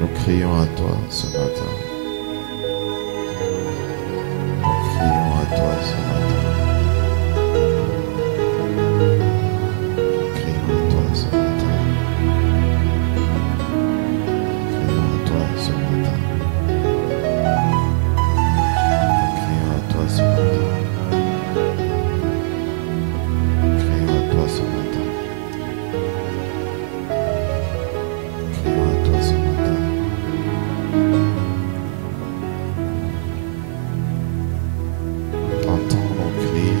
Nous crions à toi ce matin. Nous crions à toi ce matin. Nous crions à toi ce matin. Nous crions à toi ce matin. Nous crions à toi ce matin. Nous crions à toi ce matin. Nous crions à toi ce matin. Entends nos cris,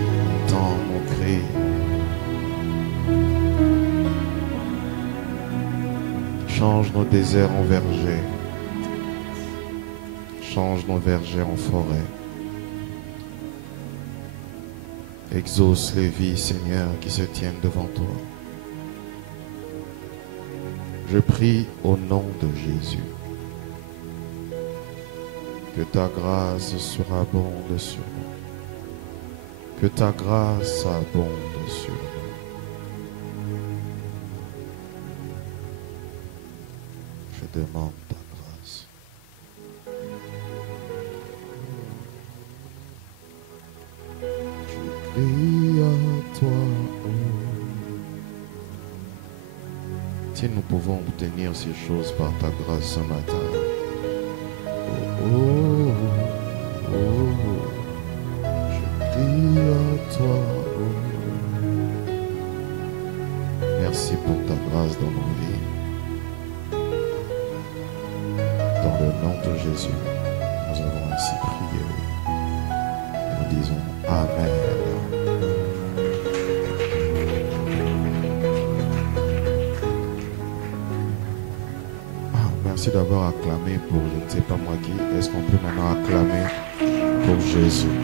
entends nos cris. Change nos déserts en vergers. Change nos vergers en forêt. Exauce les vies, Seigneur, qui se tiennent devant toi. Je prie au nom de Jésus que ta grâce surabonde sur nous. Que ta grâce abonde sur nous. Je demande ta grâce. Je crie à toi. Si nous pouvons obtenir ces choses par ta grâce ce matin. Oh, oh, oh, oh. Je crie à toi. Oh. Merci pour ta grâce dans nos vies. Dans le nom de Jésus, nous avons ainsi prié. Et nous disons Amen. Merci d'avoir acclamé pour je ne sais pas moi qui. Est-ce qu'on peut maintenant acclamer pour Jésus?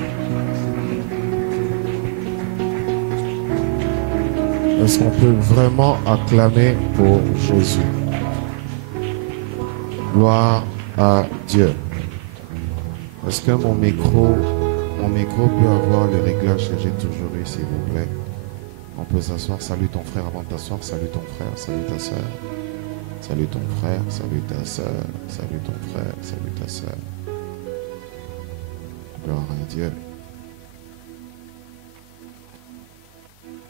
Est-ce qu'on peut vraiment acclamer pour Jésus? Gloire à Dieu. Est-ce que mon micro peut avoir le réglage que j'ai toujours eu, s'il vous plaît? On peut s'asseoir. Salut ton frère avant de t'asseoir. Salut ton frère, salut ta soeur. Salut ton frère, salut ta soeur, salut ton frère, salut ta soeur. Gloire à Dieu.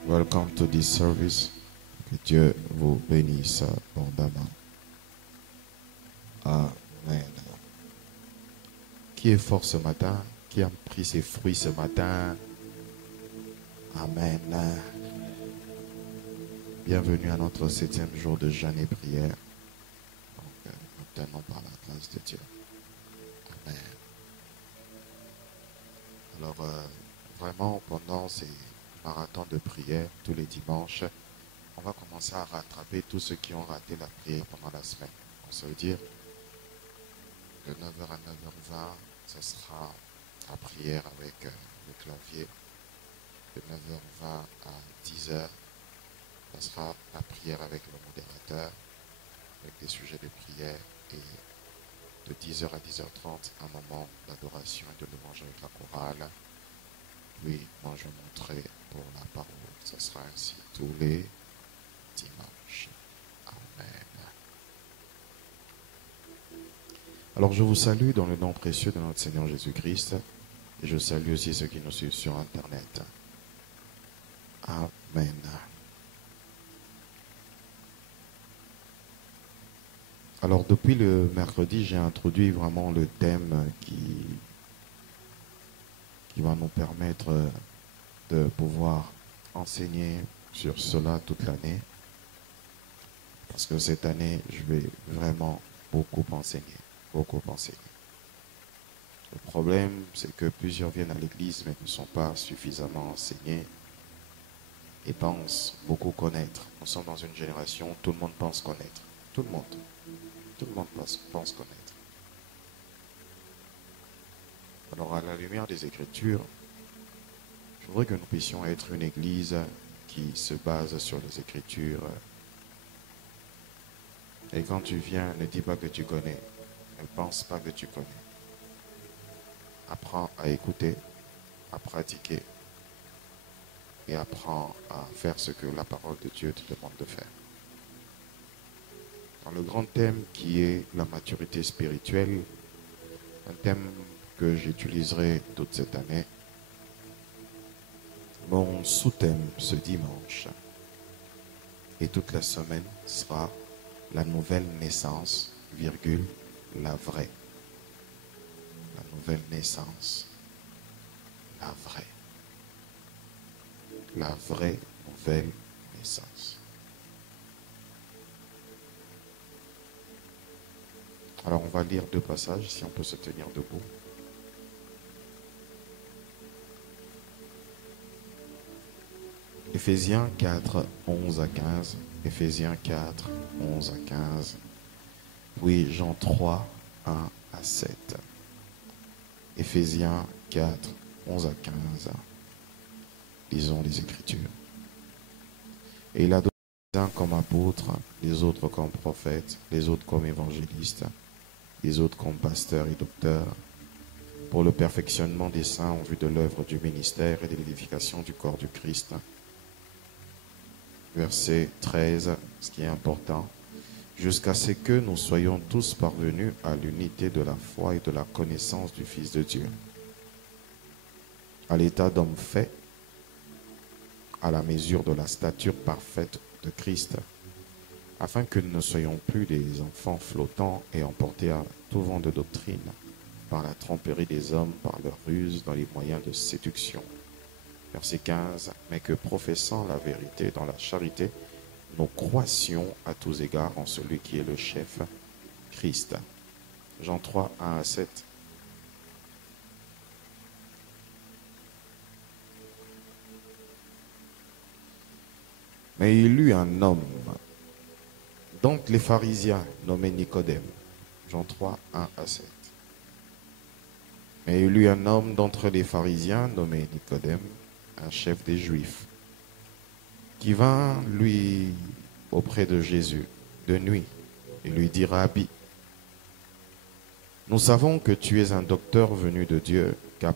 Welcome to this service. Que Dieu vous bénisse abondamment. Amen. Qui est fort ce matin? Qui a pris ses fruits ce matin? Amen. Bienvenue à notre 7e jour de jeûne et prière. Donc, nous tenons par la grâce de Dieu. Amen. Alors, vraiment, pendant ces marathons de prière, tous les dimanches, on va commencer à rattraper tous ceux qui ont raté la prière pendant la semaine. Donc, ça veut dire de 9h à 9h20, ce sera la prière avec le clavier. De 9h20 à 10h, ce sera la prière avec le modérateur, avec des sujets de prière, et de 10h à 10h30, un moment d'adoration et de louange avec la chorale. Puis, moi, je montrerai pour la parole. Ce sera ainsi tous les dimanches. Amen. Alors, je vous salue dans le nom précieux de notre Seigneur Jésus-Christ, et je salue aussi ceux qui nous suivent sur Internet. Amen. Alors, depuis le mercredi, j'ai introduit vraiment le thème qui va nous permettre de pouvoir enseigner sur cela toute l'année. Parce que cette année, je vais vraiment beaucoup enseigner. Beaucoup enseigner. Le problème, c'est que plusieurs viennent à l'église, mais ne sont pas suffisamment enseignés et pensent beaucoup connaître. Nous sommes dans une génération où tout le monde pense connaître. Tout le monde. Tout le monde pense connaître. Alors, à la lumière des Écritures, je voudrais que nous puissions être une église qui se base sur les Écritures. Et quand tu viens, ne dis pas que tu connais. Ne pense pas que tu connais. Apprends à écouter, à pratiquer et apprends à faire ce que la parole de Dieu te demande de faire. dans le grand thème qui est la maturité spirituelle, un thème que j'utiliserai toute cette année. Mon sous-thème ce dimanche et toute la semaine sera la nouvelle naissance, virgule, la vraie. La nouvelle naissance, la vraie. La vraie nouvelle naissance. Alors on va lire deux passages, si on peut se tenir debout. Éphésiens 4, 11 à 15. Éphésiens 4, 11 à 15. Puis Jean 3, 1 à 7. Éphésiens 4, 11 à 15. Lisons les Écritures. Et il a donné les uns comme apôtres, les autres comme prophètes, les autres comme évangélistes, les autres comme pasteurs et docteurs, pour le perfectionnement des saints en vue de l'œuvre du ministère et de l'édification du corps du Christ. Verset 13, ce qui est important, jusqu'à ce que nous soyons tous parvenus à l'unité de la foi et de la connaissance du Fils de Dieu, à l'état d'homme fait, à la mesure de la stature parfaite de Christ, afin que nous ne soyons plus des enfants flottants et emportés à tout vent de doctrine, par la tromperie des hommes, par leur ruse, dans les moyens de séduction. Verset 15, mais que professant la vérité dans la charité, nous croissions à tous égards en celui qui est le chef, Christ. Jean 3, 1 à 7. Mais il eut un homme d'entre les pharisiens nommé Nicodème. Jean 3, 1 à 7. Mais il eut un homme d'entre les pharisiens nommé Nicodème, un chef des Juifs, qui vint lui auprès de Jésus de nuit et lui dit: Rabbi, nous savons que tu es un docteur venu de Dieu, car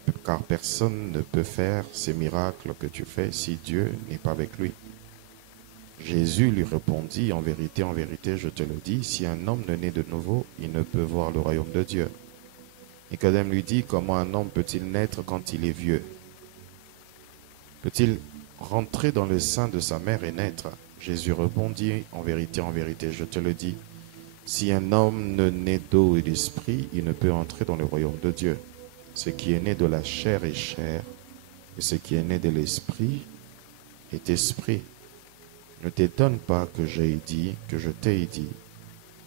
personne ne peut faire ces miracles que tu fais si Dieu n'est pas avec lui. Jésus lui répondit: en vérité, je te le dis, si un homme ne naît de nouveau, il ne peut voir le royaume de Dieu. Nicodème lui dit: comment un homme peut-il naître quand il est vieux? Peut-il rentrer dans le sein de sa mère et naître? Jésus répondit: en vérité, je te le dis, si un homme ne naît d'eau et d'esprit, il ne peut entrer dans le royaume de Dieu. Ce qui est né de la chair est chair, et ce qui est né de l'esprit est esprit. Ne t'étonne pas que je t'ai dit,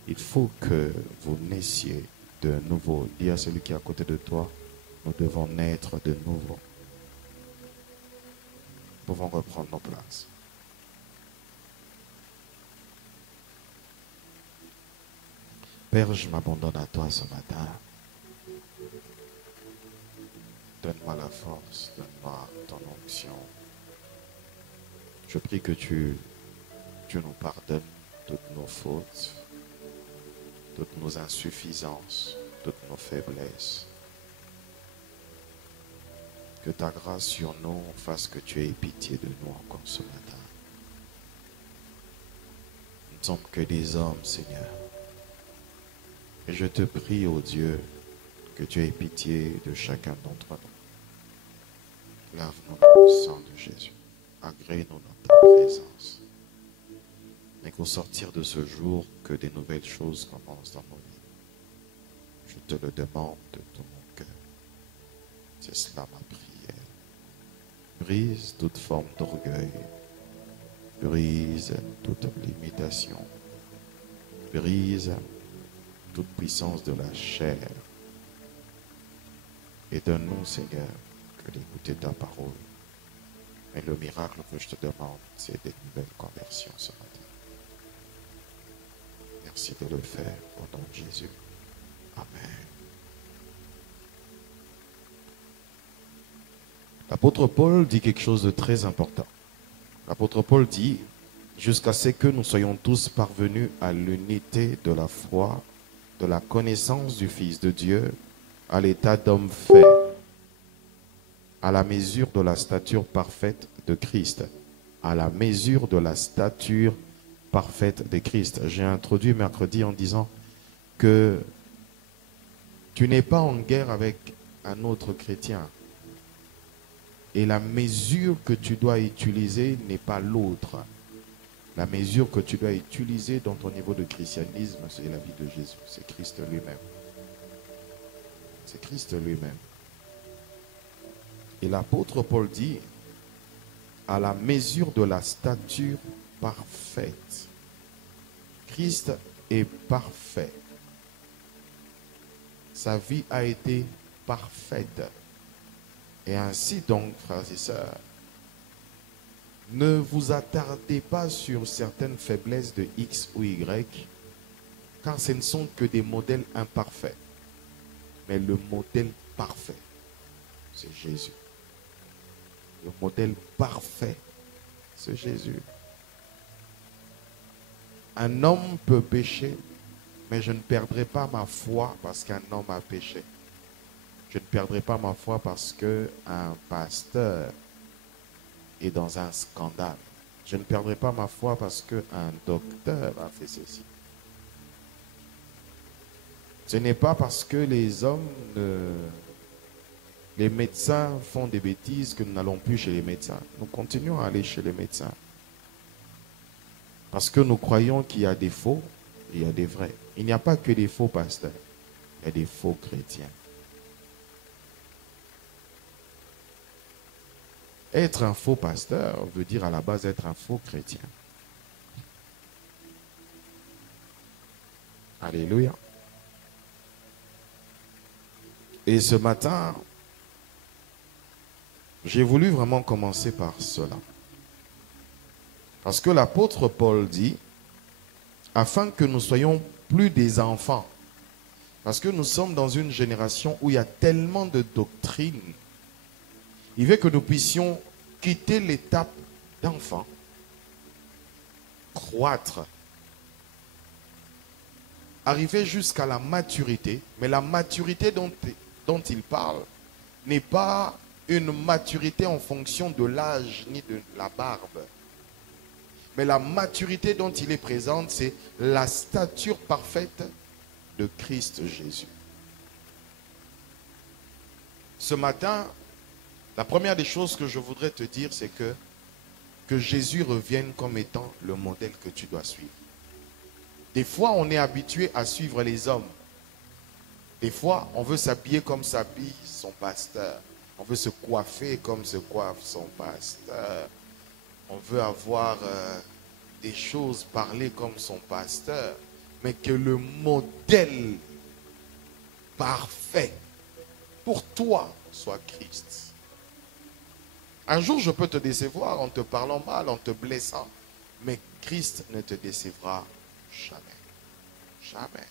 il faut que vous naissiez de nouveau. Dis à celui qui est à côté de toi, nous devons naître de nouveau. Nous pouvons reprendre nos places. Père, je m'abandonne à toi ce matin. Donne-moi la force, donne-moi ton onction. Je prie que tu nous pardonnes toutes nos fautes, toutes nos insuffisances, toutes nos faiblesses. Que ta grâce sur nous fasse que tu aies pitié de nous encore ce matin. Nous ne sommes que des hommes, Seigneur. Et je te prie, ô Dieu, que tu aies pitié de chacun d'entre nous. Lave-nous dans le sang de Jésus. Agrée-nous dans ta présence. Et qu'au sortir de ce jour, que des nouvelles choses commencent dans nos vies. Je te le demande de tout mon cœur. C'est cela ma prière. Brise toute forme d'orgueil. Brise toute limitation. Brise toute puissance de la chair. Et donne-nous, Seigneur, que d'écouter ta parole. Et le miracle que je te demande, c'est des nouvelles conversions ce matin. Merci de le faire au nom de Jésus. Amen. L'apôtre Paul dit quelque chose de très important. L'apôtre Paul dit: jusqu'à ce que nous soyons tous parvenus à l'unité de la foi, de la connaissance du Fils de Dieu, à l'état d'homme fait, à la mesure de la stature parfaite de Christ, à la mesure de la stature parfaite de Christ. J'ai introduit mercredi en disant que tu n'es pas en guerre avec un autre chrétien. Et la mesure que tu dois utiliser n'est pas l'autre. La mesure que tu dois utiliser dans ton niveau de christianisme, c'est la vie de Jésus. C'est Christ lui-même. C'est Christ lui-même. Et l'apôtre Paul dit, à la mesure de la stature parfaite. Christ est parfait. Sa vie a été parfaite. Et ainsi donc, frères et sœurs, ne vous attardez pas sur certaines faiblesses de X ou Y, car ce ne sont que des modèles imparfaits. Mais le modèle parfait, c'est Jésus. Le modèle parfait, c'est Jésus. Un homme peut pécher, mais je ne perdrai pas ma foi parce qu'un homme a péché. Je ne perdrai pas ma foi parce qu'un pasteur est dans un scandale. Je ne perdrai pas ma foi parce qu'un docteur a fait ceci. Ce n'est pas parce que les médecins font des bêtises que nous n'allons plus chez les médecins. Nous continuons à aller chez les médecins. Parce que nous croyons qu'il y a des faux et il y a des vrais. Il n'y a pas que des faux pasteurs, il y a des faux chrétiens. Être un faux pasteur veut dire à la base être un faux chrétien. Alléluia. Et ce matin, j'ai voulu vraiment commencer par cela. Parce que l'apôtre Paul dit, afin que nous soyons plus des enfants. Parce que nous sommes dans une génération où il y a tellement de doctrines. Il veut que nous puissions quitter l'étape d'enfant, croître, arriver jusqu'à la maturité. Mais la maturité dont il parle n'est pas une maturité en fonction de l'âge ni de la barbe. Mais la maturité dont il est présent, c'est la stature parfaite de Christ Jésus. Ce matin, la première des choses que je voudrais te dire, c'est que Jésus revienne comme étant le modèle que tu dois suivre. Des fois, on est habitué à suivre les hommes. Des fois, on veut s'habiller comme s'habille son pasteur. On veut se coiffer comme se coiffe son pasteur. On veut avoir des choses parlées comme son pasteur. Mais que le modèle parfait pour toi soit Christ. Un jour, je peux te décevoir en te parlant mal, en te blessant. Mais Christ ne te décevra jamais. Jamais.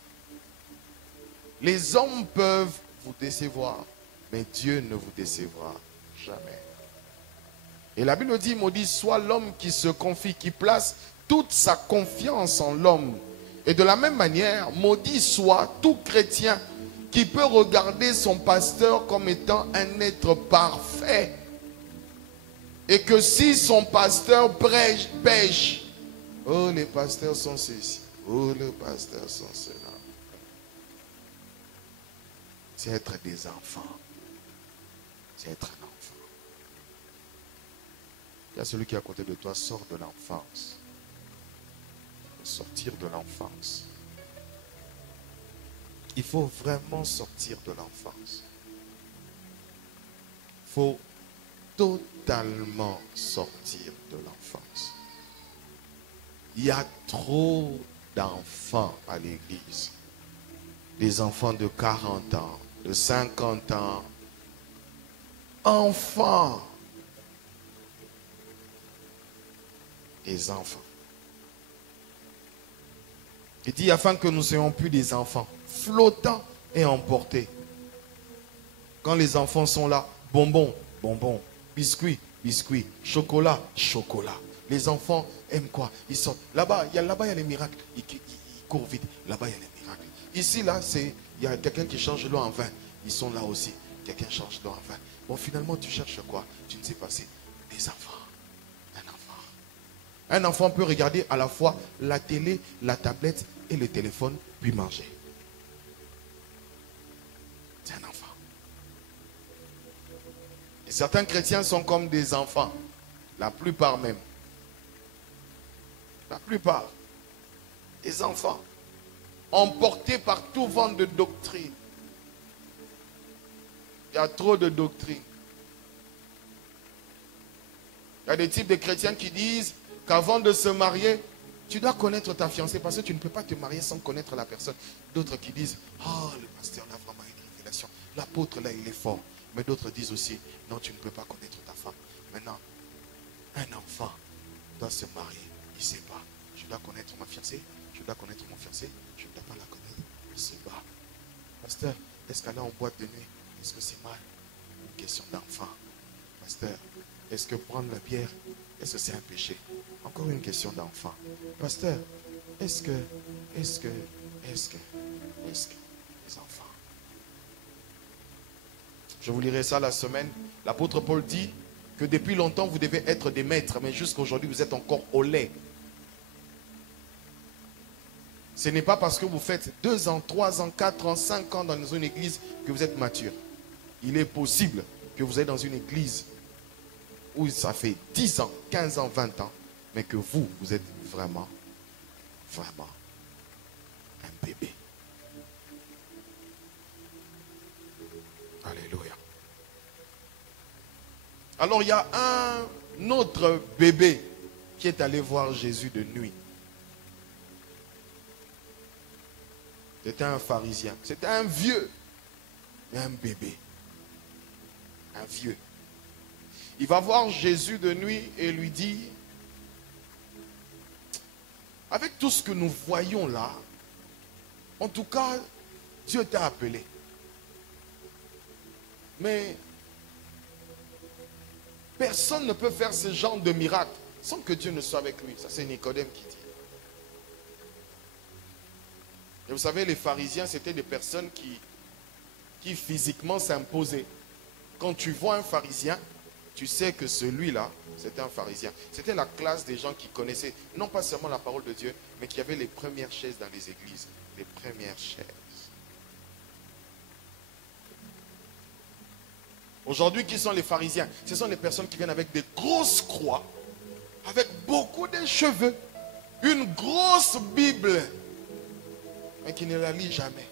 Les hommes peuvent vous décevoir, mais Dieu ne vous décevra jamais. Et la Bible dit, maudit soit l'homme qui se confie, qui place toute sa confiance en l'homme. Et de la même manière, maudit soit tout chrétien qui peut regarder son pasteur comme étant un être parfait. Et que si son pasteur pêche, oh les pasteurs sont ceci, oh les pasteurs sont cela. C'est être des enfants. C'est être un enfant. Il y a celui qui est à côté de toi, sort de l'enfance. Sortir de l'enfance. Il faut vraiment sortir de l'enfance. Il faut totalement sortir de l'enfance. Il y a trop d'enfants à l'église. Des enfants de 40 ans, de 50 ans. Enfants. Des enfants. Il dit afin que nous ne soyons plus des enfants flottants et emportés. Quand les enfants sont là, bonbons, bonbons, biscuits, biscuits, chocolat, chocolat. Les enfants aiment quoi? Ils sortent. Là-bas, il y a les miracles. Ils courent vite. Là-bas, il y a les miracles. Ici, là, il y a quelqu'un qui change l'eau en vin. Ils sont là aussi. Quelqu'un change l'eau en vin. Bon, finalement, tu cherches quoi? Tu ne sais pas, c'est des enfants. Un enfant. Un enfant peut regarder à la fois la télé, la tablette et le téléphone, puis manger. C'est un enfant. Et certains chrétiens sont comme des enfants. La plupart même. La plupart. Des enfants. Emportés par tout vent de doctrine. Il y a trop de doctrine. Il y a des types de chrétiens qui disent qu'avant de se marier, tu dois connaître ta fiancée parce que tu ne peux pas te marier sans connaître la personne. D'autres qui disent, ah, le pasteur a vraiment une révélation. L'apôtre là, il est fort. Mais d'autres disent aussi, non, tu ne peux pas connaître ta femme. Maintenant, un enfant doit se marier. Il ne sait pas. Je dois connaître ma fiancée. Je dois connaître mon fiancé. Je ne dois pas la connaître. Il ne sait pas. Pasteur, est-ce qu'elle est en boîte de nuit? Est-ce que c'est mal? Une question d'enfant. Pasteur, est-ce que prendre la bière, est-ce que c'est un péché? Encore une question d'enfant. Pasteur, est-ce que, les enfants. Je vous lirai ça la semaine. L'apôtre Paul dit que depuis longtemps, vous devez être des maîtres, mais jusqu'à aujourd'hui, vous êtes encore au lait. Ce n'est pas parce que vous faites 2 ans, 3 ans, 4 ans, 5 ans dans une église que vous êtes mature. Il est possible que vous êtes dans une église où ça fait 10 ans, 15 ans, 20 ans, mais que vous êtes vraiment un bébé. Alléluia. Alors il y a un autre bébé qui est allé voir Jésus de nuit. C'était un pharisien. C'était un vieux. Et un bébé. Un vieux. Il va voir Jésus de nuit et lui dit, avec tout ce que nous voyons là, en tout cas, Dieu t'a appelé. Mais personne ne peut faire ce genre de miracle sans que Dieu ne soit avec lui. Ça, c'est Nicodème qui dit. Et vous savez, les pharisiens, c'était des personnes qui physiquement s'imposaient. Quand tu vois un pharisien, tu sais que celui-là, c'était un pharisien. C'était la classe des gens qui connaissaient, non pas seulement la parole de Dieu, mais qui avaient les premières chaises dans les églises. Les premières chaises. Aujourd'hui, qui sont les pharisiens? Ce sont les personnes qui viennent avec des grosses croix, avec beaucoup de cheveux, une grosse Bible, mais qui ne la lit jamais.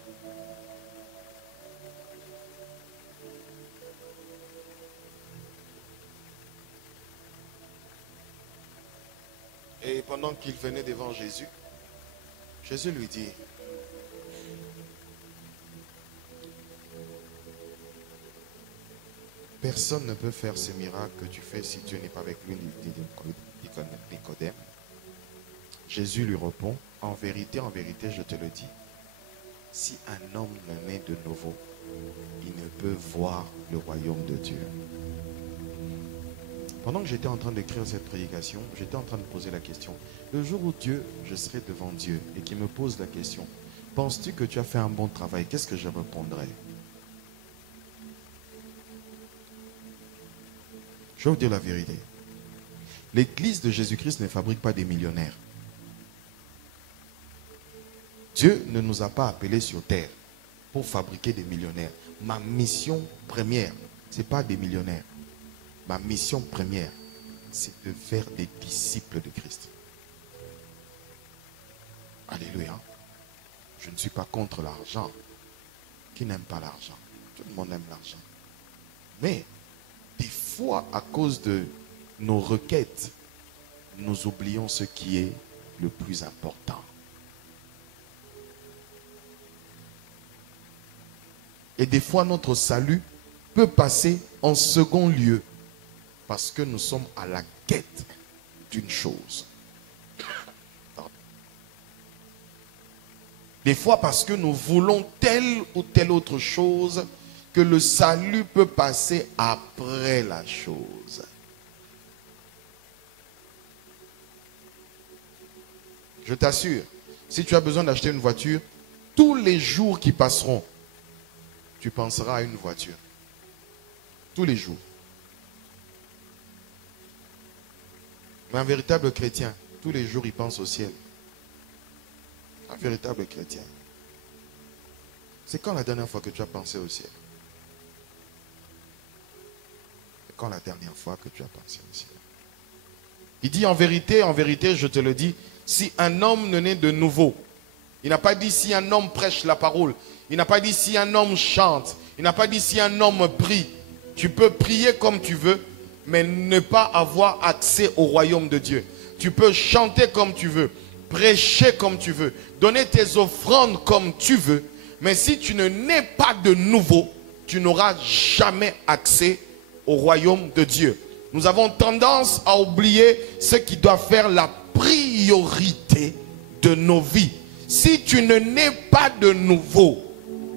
Et pendant qu'il venait devant Jésus, Jésus lui dit, personne ne peut faire ce miracle que tu fais si Dieu n'est pas avec lui, dit Nicodème. Jésus lui répond, en vérité, je te le dis, si un homme ne naît de nouveau, il ne peut voir le royaume de Dieu. Pendant que j'étais en train d'écrire cette prédication, j'étais en train de poser la question. Le jour où je serai devant Dieu et qu'il me pose la question, penses-tu que tu as fait un bon travail? Qu'est-ce que je répondrai? Je vais vous dire la vérité. L'église de Jésus-Christ ne fabrique pas des millionnaires. Dieu ne nous a pas appelés sur terre pour fabriquer des millionnaires. Ma mission première, ce n'est pas des millionnaires. Ma mission première, c'est de faire des disciples de Christ. Alléluia. Je ne suis pas contre l'argent. Qui n'aime pas l'argent? Tout le monde aime l'argent. Mais, des fois, à cause de nos requêtes, nous oublions ce qui est le plus important. Et des fois, notre salut peut passer en second lieu parce que nous sommes à la quête d'une chose. Des fois parce que nous voulons telle ou telle autre chose que le salut peut passer après la chose. Je t'assure, si tu as besoin d'acheter une voiture, tous les jours qui passeront, tu penseras à une voiture. Tous les jours. Mais un véritable chrétien, Tous les jours, il pense au ciel. Un véritable chrétien. C'est quand la dernière fois que tu as pensé au ciel? C'est quand la dernière fois que tu as pensé au ciel? Il dit en vérité, je te le dis, si un homme ne naît de nouveau, il n'a pas dit si un homme prêche la parole, il n'a pas dit si un homme chante, il n'a pas dit si un homme prie. Tu peux prier comme tu veux, mais ne pas avoir accès au royaume de Dieu. Tu peux chanter comme tu veux, prêcher comme tu veux, donner tes offrandes comme tu veux, mais si tu ne nais pas de nouveau, tu n'auras jamais accès au royaume de Dieu. Nous avons tendance à oublier ce qui doit faire la priorité de nos vies. Si tu ne nais pas de nouveau,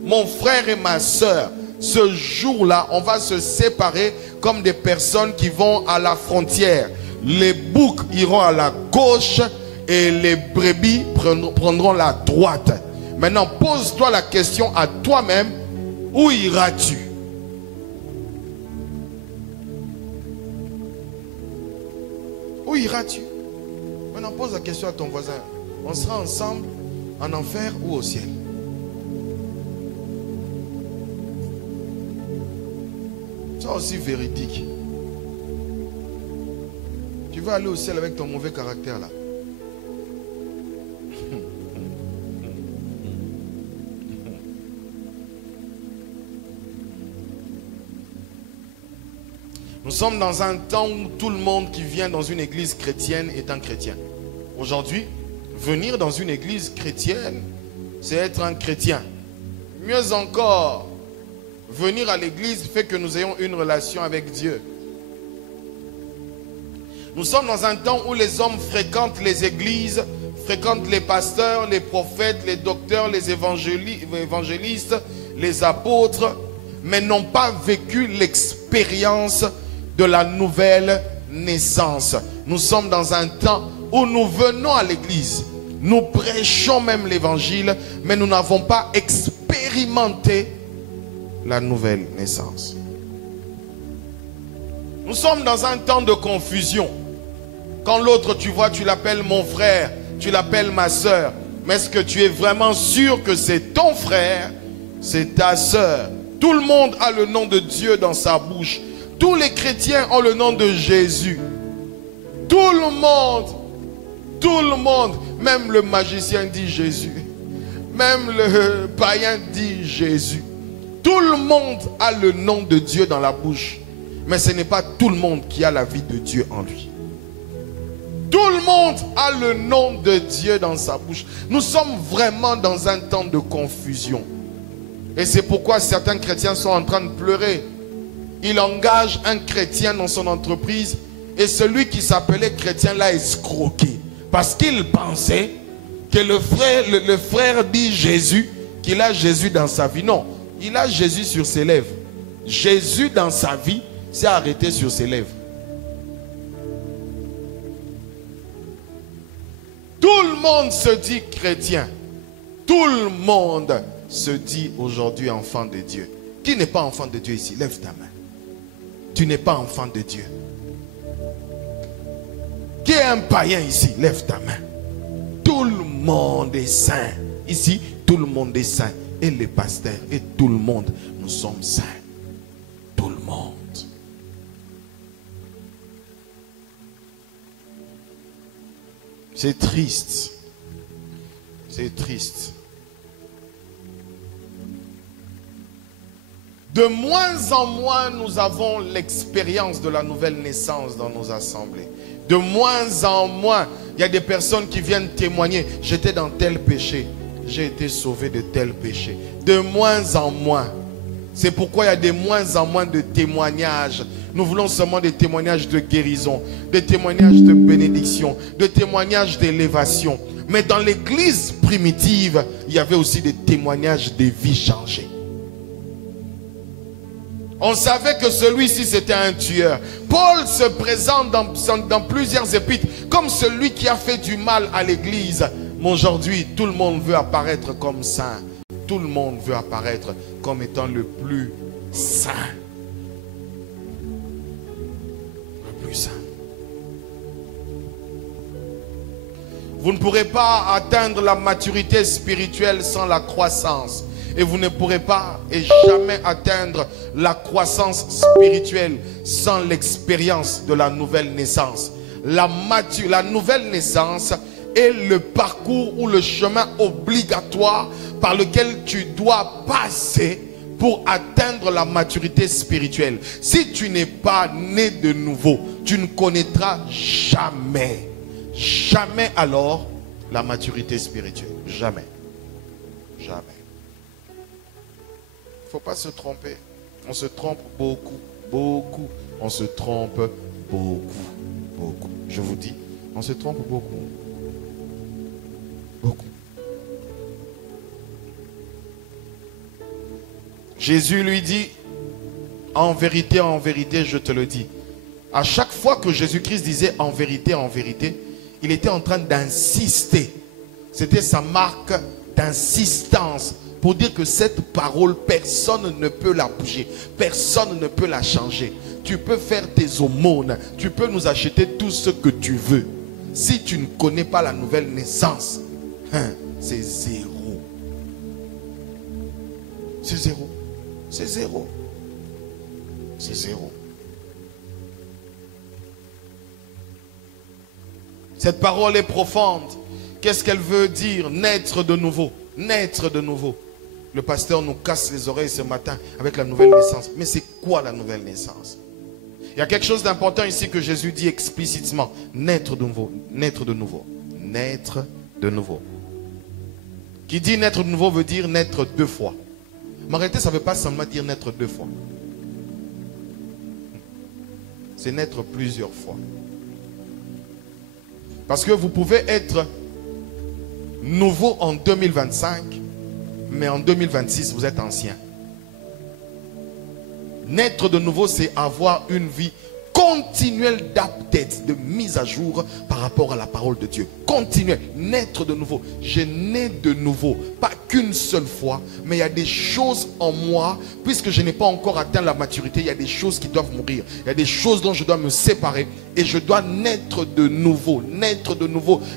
mon frère et ma soeur, ce jour-là, on va se séparer comme des personnes qui vont à la frontière. Les boucs iront à la gauche et les brebis prendront la droite. Maintenant, pose-toi la question à toi-même, où iras-tu? Où iras-tu? Maintenant, pose la question à ton voisin. On sera ensemble en enfer ou au ciel? Sois aussi véridique. Tu vas aller au ciel avec ton mauvais caractère là. Nous sommes dans un temps où tout le monde qui vient dans une église chrétienne est un chrétien. Aujourd'hui, venir dans une église chrétienne, c'est être un chrétien. Mieux encore, venir à l'église fait que nous ayons une relation avec Dieu. Nous sommes dans un temps où les hommes fréquentent les églises, fréquentent les pasteurs, les prophètes, les docteurs, les évangélistes, les apôtres, mais n'ont pas vécu l'expérience de la nouvelle naissance. Nous sommes dans un temps où nous venons à l'église, nous prêchons même l'évangile, mais nous n'avons pas expérimenté la nouvelle naissance. Nous sommes dans un temps de confusion. Quand l'autre, tu vois, tu l'appelles mon frère, tu l'appelles ma soeur, mais est-ce que tu es vraiment sûr que c'est ton frère, c'est ta soeur? Tout le monde a le nom de Dieu dans sa bouche. Tous les chrétiens ont le nom de Jésus. Tout le monde, même le magicien dit Jésus. Même le païen dit Jésus. Tout le monde a le nom de Dieu dans la bouche. Mais ce n'est pas tout le monde qui a la vie de Dieu en lui. Tout le monde a le nom de Dieu dans sa bouche. Nous sommes vraiment dans un temps de confusion. Et c'est pourquoi certains chrétiens sont en train de pleurer. Il engage un chrétien dans son entreprise et celui qui s'appelait chrétien l'a escroqué. Parce qu'il pensait que le frère dit Jésus, qu'il a Jésus dans sa vie. Non, il a Jésus sur ses lèvres. Jésus dans sa vie s'est arrêté sur ses lèvres. Tout le monde se dit chrétien. Tout le monde se dit aujourd'hui enfant de Dieu. Qui n'est pas enfant de Dieu ici? Lève ta main. Tu n'es pas enfant de Dieu. Qui est un païen ici? Lève ta main. Tout le monde est saint. Ici, tout le monde est saint. Et les pasteurs et tout le monde, nous sommes saints. Tout le monde. C'est triste. C'est triste. De moins en moins, nous avons l'expérience de la nouvelle naissance dans nos assemblées. De moins en moins, il y a des personnes qui viennent témoigner. J'étais dans tel péché. J'ai été sauvé de tel péché. De moins en moins. C'est pourquoi il y a de moins en moins de témoignages. Nous voulons seulement des témoignages de guérison, des témoignages de bénédiction, des témoignages d'élévation. Mais dans l'église primitive, il y avait aussi des témoignages de vies changées. On savait que celui-ci c'était un tueur. Paul se présente dans plusieurs épîtres comme celui qui a fait du mal à l'église. Mais aujourd'hui, tout le monde veut apparaître comme saint. Tout le monde veut apparaître comme étant le plus saint. Le plus saint. Vous ne pourrez pas atteindre la maturité spirituelle sans la croissance. Et vous ne pourrez pas et jamais atteindre la croissance spirituelle sans l'expérience de la nouvelle naissance. La nouvelle naissance est le parcours ou le chemin obligatoire par lequel tu dois passer pour atteindre la maturité spirituelle. Si tu n'es pas né de nouveau, tu ne connaîtras jamais, jamais alors la maturité spirituelle. Jamais. Jamais. Il ne faut pas se tromper. On se trompe beaucoup, beaucoup. On se trompe beaucoup, beaucoup. Je vous dis, on se trompe beaucoup. Beaucoup. Jésus lui dit, en vérité, je te le dis. À chaque fois que Jésus-Christ disait en vérité, il était en train d'insister. C'était sa marque d'insistance pour dire que cette parole, personne ne peut la bouger. Personne ne peut la changer. Tu peux faire tes aumônes. Tu peux nous acheter tout ce que tu veux. Si tu ne connais pas la nouvelle naissance, c'est zéro. C'est zéro. C'est zéro. C'est zéro. Cette parole est profonde. Qu'est-ce qu'elle veut dire? Naître de nouveau. Naître de nouveau. Le pasteur nous casse les oreilles ce matin avec la nouvelle naissance. Mais c'est quoi la nouvelle naissance? Il y a quelque chose d'important ici que Jésus dit explicitement. Naître de nouveau. Naître de nouveau. Naître de nouveau. Qui dit naître de nouveau veut dire naître deux fois. Mais en réalité, ça ne veut pas seulement dire naître deux fois. C'est naître plusieurs fois. Parce que vous pouvez être nouveau en 2025, mais en 2026, vous êtes ancien. Naître de nouveau, c'est avoir une vie continuelle d'update, de mise à jour par rapport à la parole de Dieu. Continuel, naître de nouveau. Je nais de nouveau, pas qu'une seule fois, mais il y a des choses en moi, puisque je n'ai pas encore atteint la maturité, il y a des choses qui doivent mourir. Il y a des choses dont je dois me séparer et je dois naître de nouveau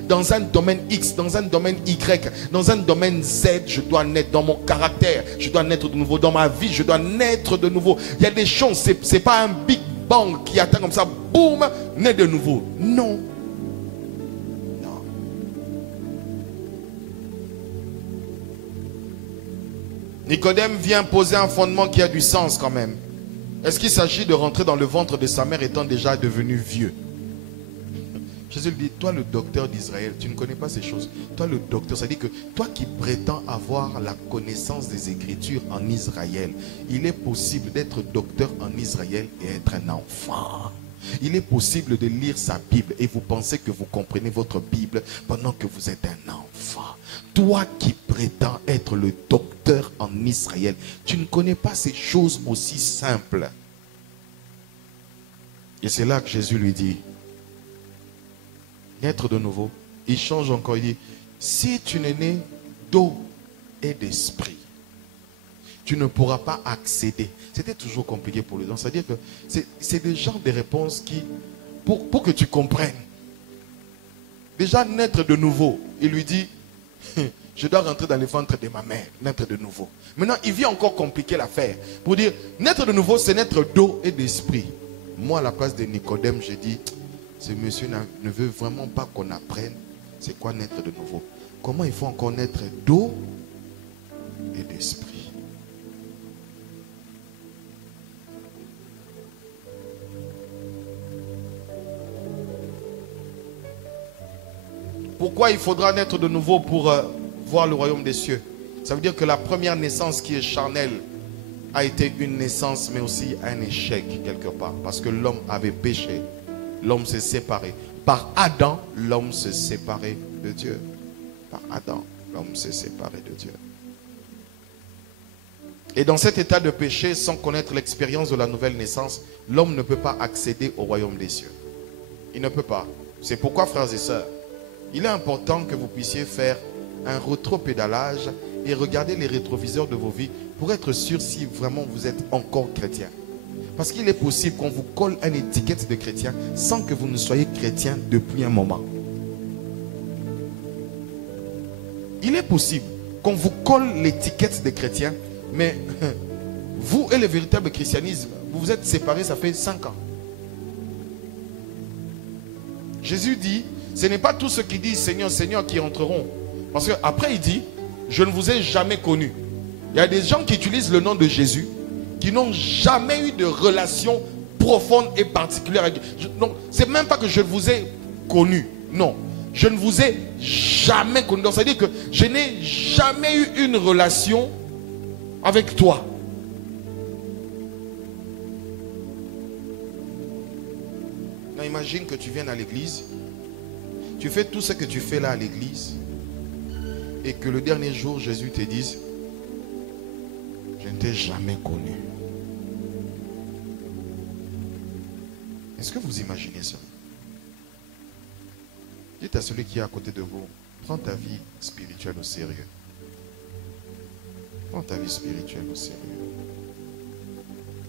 dans un domaine X, dans un domaine Y, dans un domaine Z, je dois naître dans mon caractère, je dois naître de nouveau dans ma vie, je dois naître de nouveau. Il y a des choses, c'est pas un big bang qui atteint comme ça, boum, naît de nouveau. Non. Non. Nicodème vient poser un fondement qui a du sens quand même. Est-ce qu'il s'agit de rentrer dans le ventre de sa mère étant déjà devenu vieux? Jésus lui dit, toi le docteur d'Israël, tu ne connais pas ces choses. Toi le docteur, ça dit que toi qui prétends avoir la connaissance des Écritures en Israël, il est possible d'être docteur en Israël et être un enfant. Il est possible de lire sa Bible et vous pensez que vous comprenez votre Bible pendant que vous êtes un enfant. Toi qui prétends être le docteur en Israël, tu ne connais pas ces choses aussi simples. Et c'est là que Jésus lui dit, naître de nouveau. Il change encore, il dit, si tu n'es né d'eau et d'esprit, tu ne pourras pas accéder. C'était toujours compliqué pour les gens. C'est-à-dire que c'est le genre de réponses qui, pour que tu comprennes, déjà naître de nouveau, il lui dit, je dois rentrer dans le ventre de ma mère, naître de nouveau. Maintenant, il vient encore compliquer l'affaire. Pour dire, naître de nouveau, c'est naître d'eau et d'esprit. Moi, à la place de Nicodème, je dis, ce monsieur ne veut vraiment pas qu'on apprenne c'est quoi naître de nouveau. Comment il faut encore naître d'eau et d'esprit. Pourquoi il faudra naître de nouveau pour voir le royaume des cieux? Ça veut dire que la première naissance qui est charnelle a été une naissance mais aussi un échec quelque part. Parce que l'homme avait péché. L'homme s'est séparé. Par Adam, l'homme s'est séparé de Dieu. Par Adam, l'homme s'est séparé de Dieu. Et dans cet état de péché, sans connaître l'expérience de la nouvelle naissance, l'homme ne peut pas accéder au royaume des cieux. Il ne peut pas. C'est pourquoi, frères et sœurs, il est important que vous puissiez faire un rétropédalage et regarder les rétroviseurs de vos vies pour être sûr si vraiment vous êtes encore chrétien. Parce qu'il est possible qu'on vous colle une étiquette de chrétien sans que vous ne soyez chrétien depuis un moment. Il est possible qu'on vous colle l'étiquette des chrétiens, mais vous et le véritable christianisme, vous vous êtes séparés, ça fait 5 ans. Jésus dit, ce n'est pas tous ceux qui disent Seigneur, Seigneur qui entreront. Parce qu'après il dit, je ne vous ai jamais connu. Il y a des gens qui utilisent le nom de Jésus, qui n'ont jamais eu de relation profonde et particulière avec Dieu. Donc, c'est même pas que je vous ai connu. Non. Je ne vous ai jamais connu. Donc, ça veut dire que je n'ai jamais eu une relation avec toi. Non, imagine que tu viennes à l'église. Tu fais tout ce que tu fais là à l'église. Et que le dernier jour, Jésus te dise, je ne t'ai jamais connu. Est-ce que vous imaginez ça? Dites à celui qui est à côté de vous, prends ta vie spirituelle au sérieux. Prends ta vie spirituelle au sérieux.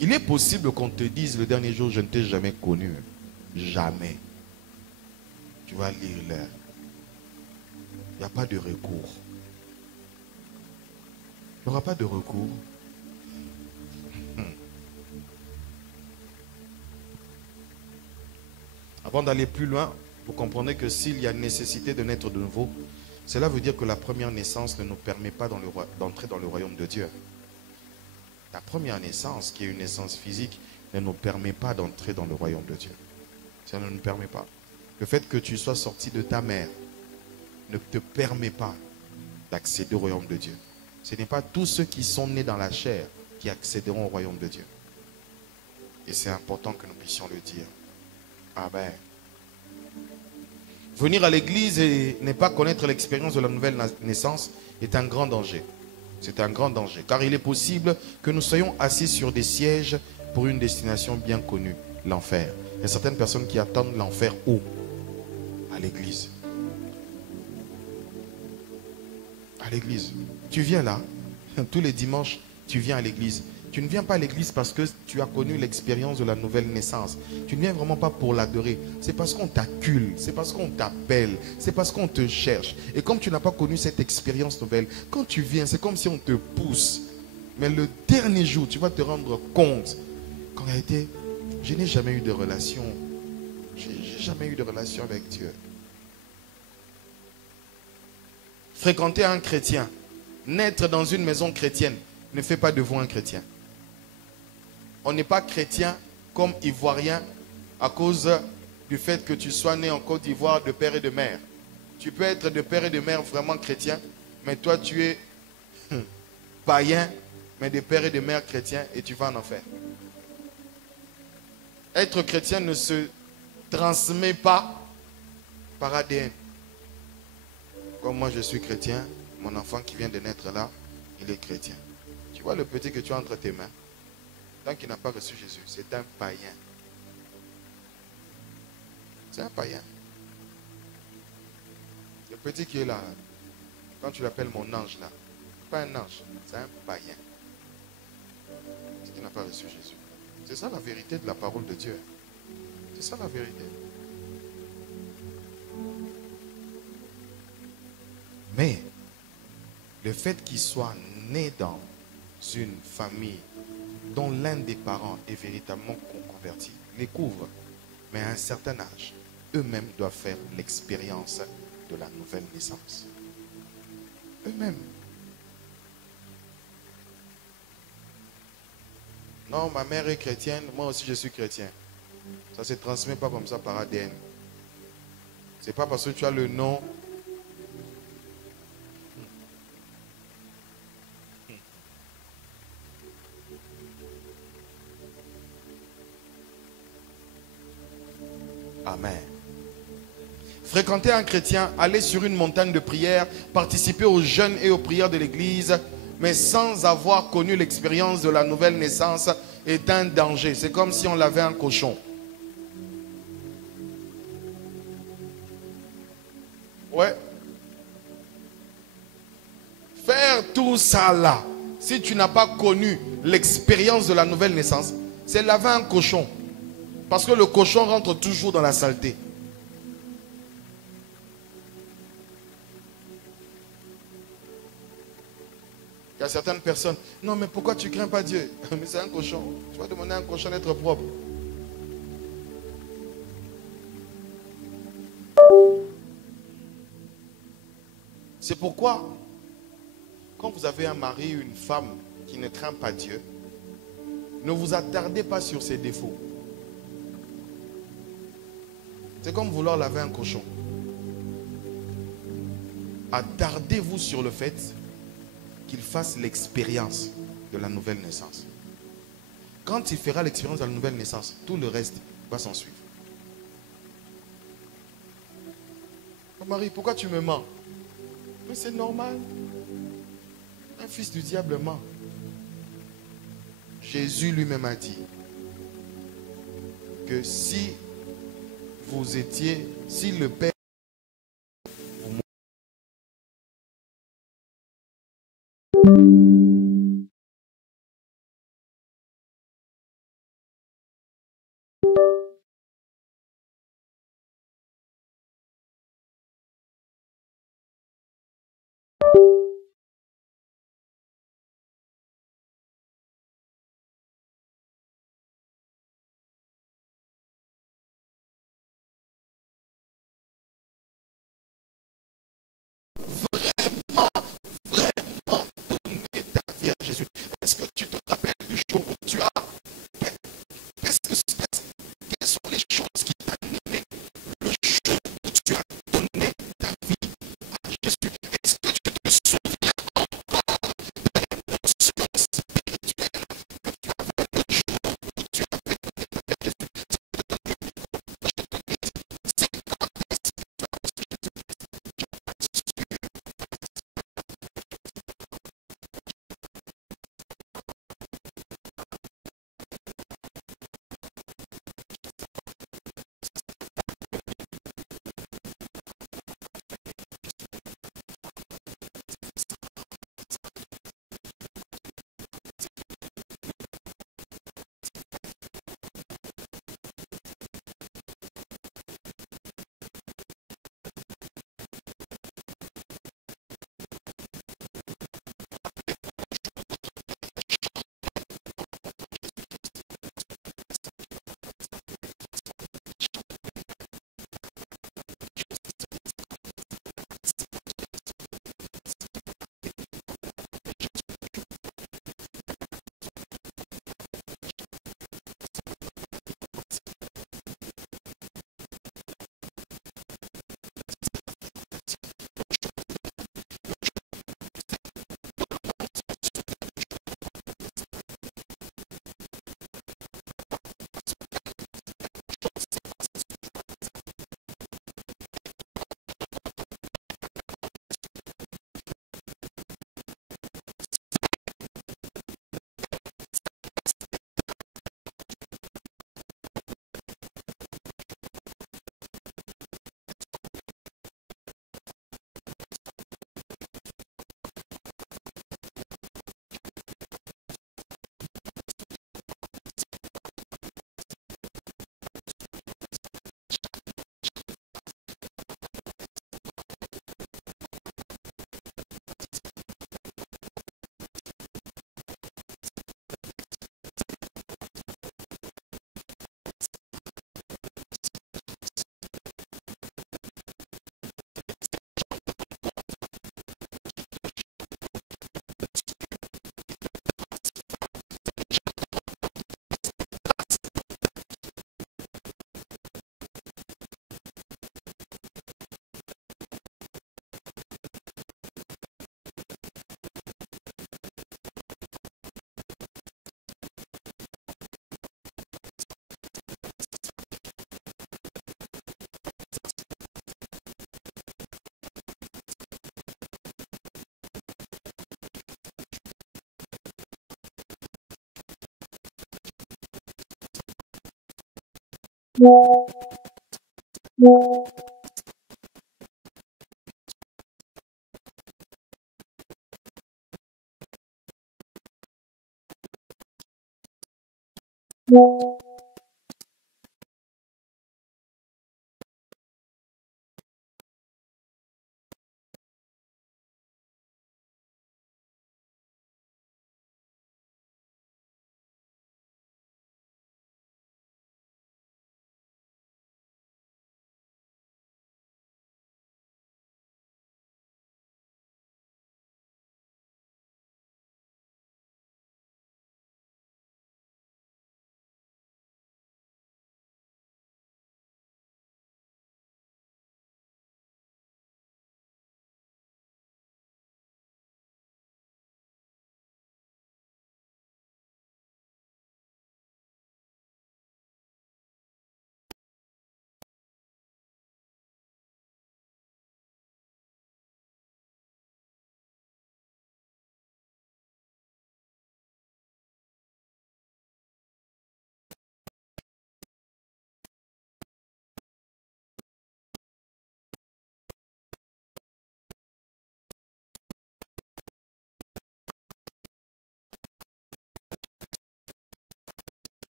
Il est possible qu'on te dise le dernier jour, je ne t'ai jamais connu. Jamais. Tu vas lire l'air. Il n'y a pas de recours. Il n'y aura pas de recours. Avant d'aller plus loin, vous comprenez que s'il y a nécessité de naître de nouveau, cela veut dire que la première naissance ne nous permet pas d'entrer dans le royaume de Dieu. La première naissance, qui est une naissance physique, ne nous permet pas d'entrer dans le royaume de Dieu. Ça ne nous permet pas. Le fait que tu sois sorti de ta mère ne te permet pas d'accéder au royaume de Dieu. Ce n'est pas tous ceux qui sont nés dans la chair qui accéderont au royaume de Dieu. Et c'est important que nous puissions le dire. Amen. Venir à l'église et ne pas connaître l'expérience de la nouvelle naissance est un grand danger. C'est un grand danger. Car il est possible que nous soyons assis sur des sièges pour une destination bien connue, l'enfer. Il y a certaines personnes qui attendent l'enfer où? À l'église. À l'église. Tu viens là, tous les dimanches, tu viens à l'église. Tu ne viens pas à l'église parce que tu as connu l'expérience de la nouvelle naissance. Tu ne viens vraiment pas pour l'adorer. C'est parce qu'on t'accule, c'est parce qu'on t'appelle, c'est parce qu'on te cherche. Et comme tu n'as pas connu cette expérience nouvelle, quand tu viens, c'est comme si on te pousse. Mais le dernier jour, tu vas te rendre compte qu'en réalité, je n'ai jamais eu de relation. J'ai jamais eu de relation avec Dieu. Fréquenter un chrétien, naître dans une maison chrétienne, ne fait pas de vous un chrétien. On n'est pas chrétien comme ivoirien à cause du fait que tu sois né en Côte d'Ivoire de père et de mère. Tu peux être de père et de mère vraiment chrétien, mais toi tu es païen, mais de père et de mère chrétien et tu vas en enfer. Être chrétien ne se transmet pas par ADN. Comme moi je suis chrétien, mon enfant qui vient de naître là, il est chrétien. Tu vois le petit que tu as entre tes mains, tant qu'il n'a pas reçu Jésus, c'est un païen. C'est un païen. Le petit qui est là, quand tu l'appelles mon ange là, pas un ange, c'est un païen. C'est qu'il n'a pas reçu Jésus. C'est ça la vérité de la parole de Dieu. C'est ça la vérité. Mais le fait qu'il soit né dans une famille dont l'un des parents est véritablement converti, les couvre, mais à un certain âge, eux-mêmes doivent faire l'expérience de la nouvelle naissance. Eux-mêmes. Non, ma mère est chrétienne, moi aussi je suis chrétien. Ça ne se transmet pas comme ça par ADN. C'est pas parce que tu as le nom. Amen. Fréquenter un chrétien, aller sur une montagne de prière, participer aux jeûnes et aux prières de l'église, mais sans avoir connu l'expérience de la nouvelle naissance est un danger. C'est comme si on lavait un cochon. Ouais. Faire tout ça là, si tu n'as pas connu l'expérience de la nouvelle naissance, c'est laver un cochon. Parce que le cochon rentre toujours dans la saleté. certaines personnes, non mais pourquoi tu crains pas Dieu? Mais c'est un cochon. Tu vas demander à un cochon d'être propre. C'est pourquoi, quand vous avez un mari ou une femme qui ne craint pas Dieu, ne vous attardez pas sur ses défauts. C'est comme vouloir laver un cochon. Attardez-vous sur le fait qu'il fasse l'expérience de la nouvelle naissance. Quand il fera l'expérience de la nouvelle naissance, tout le reste va s'en suivre. Oh Marie, pourquoi tu me mens? Mais c'est normal. Un fils du diable ment. Jésus lui-même a dit que si vous étiez, si le Père dit à Jésus, est-ce que tu te rappelles du jour où tu as, quelles sont les choses qui t'ont donné le jour où tu as donné ta vie à Jésus? Est-ce que tu te souviens encore de l'émotion spirituelle que tu avais le jour où tu avais donné ta vie à Jésus?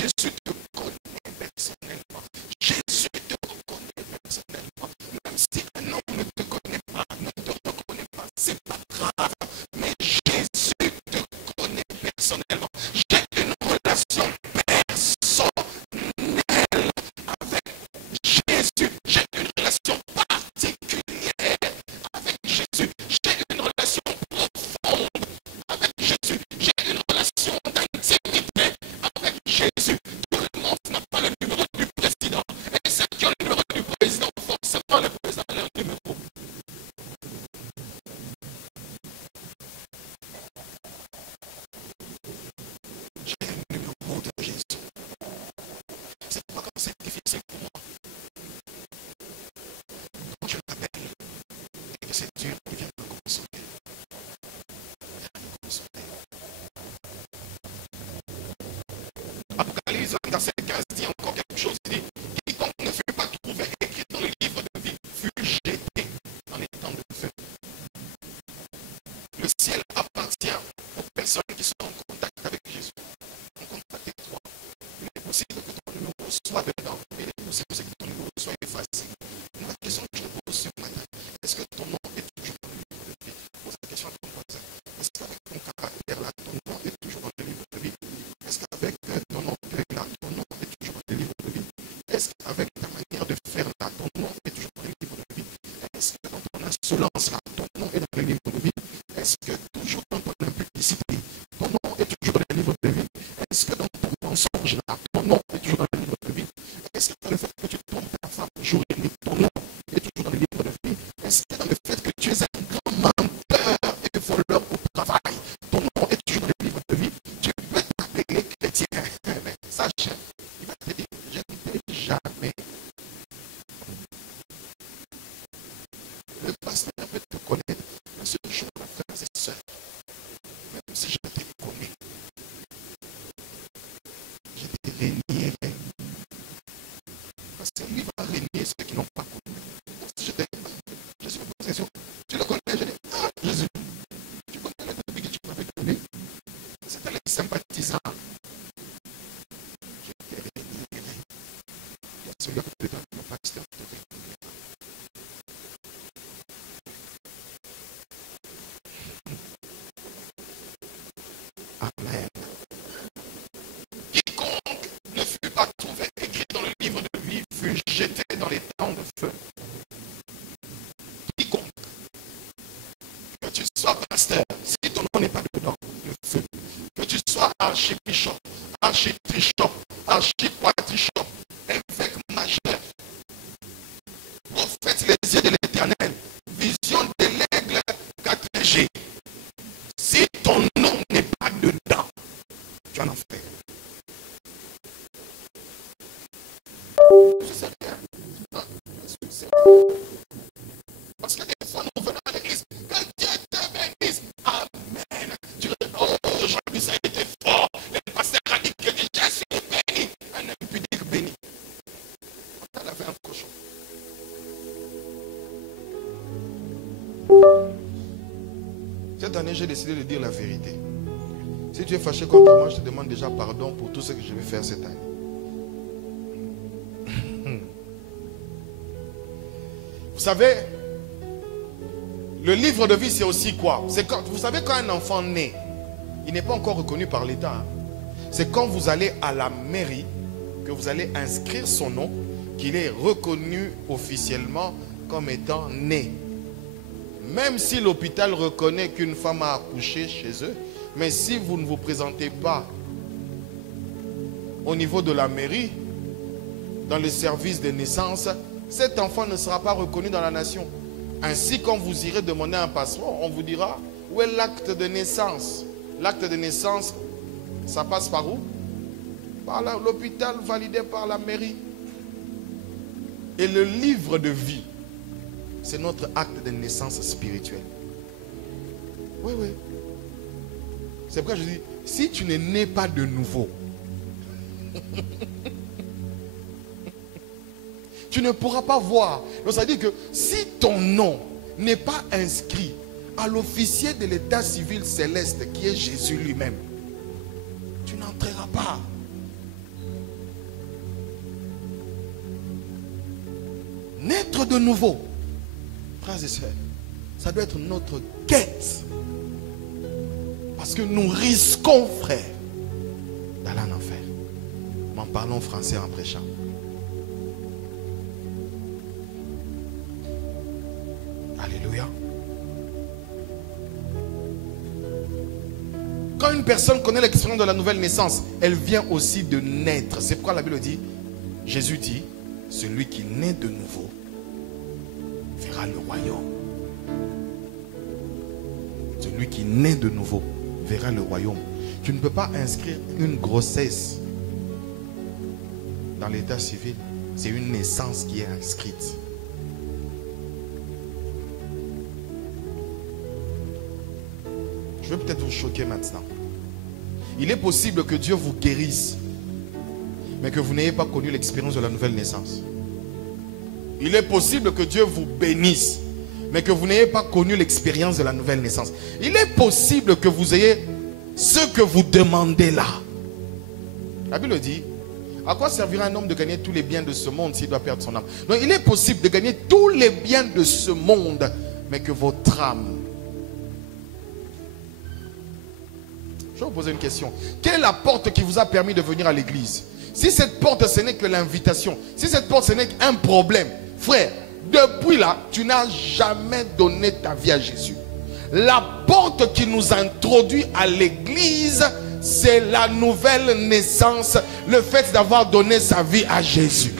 Jésus te connaît personnellement. Jésus te reconnaît personnellement. Même si un homme ne te connaît pas, ne te reconnaît pas, c'est pas grave. Mais Jésus te connaît personnellement. J'ai une relation personnelle avec Jésus. J'ai une relation particulière avec Jésus. J'ai une relation profonde avec Jésus. J'ai une relation d'intimité avec Jésus. Tout le monde n'a pas le numéro du président. Et ceux qui ont le numéro du président, forcément le président a leur numéro. J'ai le numéro de Jésus. C'est pas comme c'est difficile pour moi. Quand je l'appelle et que c'est Dieu qui vient me consoler. Apocalypse 27, 15 dit encore quelque chose. Il dit, quiconque ne fut pas trouvé écrit dans le livre de vie fut jeté dans les temps de feu. Le ciel appartient aux personnes qui sont en contact avec Jésus, en contact étroit. Il est possible que ton numéro soit dedans, mais il est possible aussi que ton numéro soit effacé. La question que je te pose ce matin, est-ce que ton nom est toujours dans le livre de vie? Pose la question à ton voisin. Est-ce qu'avec ton caractère là, ton nom est toujours dans le livre de vie? Est-ce qu'avec ton nom là, ton nom est toujours dans le livre de vie? Est-ce qu'avec ta manière de faire là, ton nom est toujours dans le livre de vie? Est-ce que dans ton insolence là, ton nom est dans le livre de vie? Est-ce que toujours dans ton impudicité, ton nom est toujours dans le livre de vie? Est-ce que dans ton mensonge là, ton nom est toujours dans le livre de vie? Est-ce que dans le fait que tu trompes ta femme jour et nuit, ton nom est toujours dans le livre de vie? Est-ce que dans le fait que tu es un grand menteur et voleur au travail, ton nom est toujours dans le livre de vie? Tu peux t'appeler chrétien, mais sache, il va te dire, je ne t'ai jamais. Le pasteur peut te connaître, mais ce jour-là, frères et sœurs, même si je te connais, je te régnerai. Parce que lui va régner ceux qui n'ont pas connu. Si je suis en possession, tu le connais, je dis, ah Jésus, tu connais le vie que tu m'avais donné. C'était les sympathisants. Je te régnerai. Il y a celui qui te donne le pasteur te régnerai. Amen. Quiconque ne fut pas trouvé écrit dans le livre de vie fut jeté dans les temps de feu. Quiconque, que tu sois pasteur, si ton nom n'est pas dedans, le feu. Que tu sois archibishop, architrichop, archiquatrichop, évêque majeur, prophète les yeux de l'éternel, vision de l'aigle 4G. Si ton nom n'est pas dedans, tu en as fait. Je sais rien. Non, je sais rien. Parce que des fois, nous venons à l'église. Que Dieu te bénisse. Amen. Oh, aujourd'hui, ça a été fort. Le pasteur a dit que je suis béni. Un impudique béni. On a fait un cochon. Cette année, j'ai décidé de dire la vérité. Si tu es fâché contre moi, je te demande déjà pardon pour tout ce que je vais faire cette année. Vous savez, le livre de vie, c'est aussi quoi? C'est quand, vous savez, quand un enfant naît, il n'est pas encore reconnu par l'État. Hein. C'est quand vous allez à la mairie que vous allez inscrire son nom, qu'il est reconnu officiellement comme étant né. Même si l'hôpital reconnaît qu'une femme a accouché chez eux, mais si vous ne vous présentez pas au niveau de la mairie, dans le service de naissance, cet enfant ne sera pas reconnu dans la nation. Ainsi, quand vous irez demander un passeport, on vous dira, où est l'acte de naissance? L'acte de naissance, ça passe par où? Par l'hôpital validé par la mairie. Et le livre de vie, c'est notre acte de naissance spirituelle. Oui, oui. C'est pourquoi je dis, si tu ne nais pas de nouveau, tu ne pourras pas voir. Donc ça veut dire que si ton nom n'est pas inscrit à l'officier de l'état civil céleste qui est Jésus lui-même, tu n'entreras pas. Naître de nouveau, frères et sœurs, ça doit être notre quête. Parce que nous risquons, frère, d'aller en enfer. M'en parlons français en prêchant. Alléluia. Quand une personne connaît l'expérience de la nouvelle naissance, elle vient aussi de naître. C'est pourquoi la Bible dit, Jésus dit, celui qui naît de nouveau verra le royaume. Celui qui naît de nouveau verra le royaume. Tu ne peux pas inscrire une grossesse dans l'état civil. C'est une naissance qui est inscrite. Je vais peut-être vous choquer maintenant. Il est possible que Dieu vous guérisse, mais que vous n'ayez pas connu l'expérience de la nouvelle naissance. Il est possible que Dieu vous bénisse, mais que vous n'ayez pas connu l'expérience de la nouvelle naissance. Il est possible que vous ayez ce que vous demandez là. La Bible dit, à quoi servira un homme de gagner tous les biens de ce monde s'il doit perdre son âme? Donc il est possible de gagner tous les biens de ce monde, mais que votre âme... Je vais vous poser une question. Quelle est la porte qui vous a permis de venir à l'église? Si cette porte, ce n'est que l'invitation, si cette porte, ce n'est qu'un problème, frère, depuis là, tu n'as jamais donné ta vie à Jésus. La porte qui nous introduit à l'église, c'est la nouvelle naissance, le fait d'avoir donné sa vie à Jésus.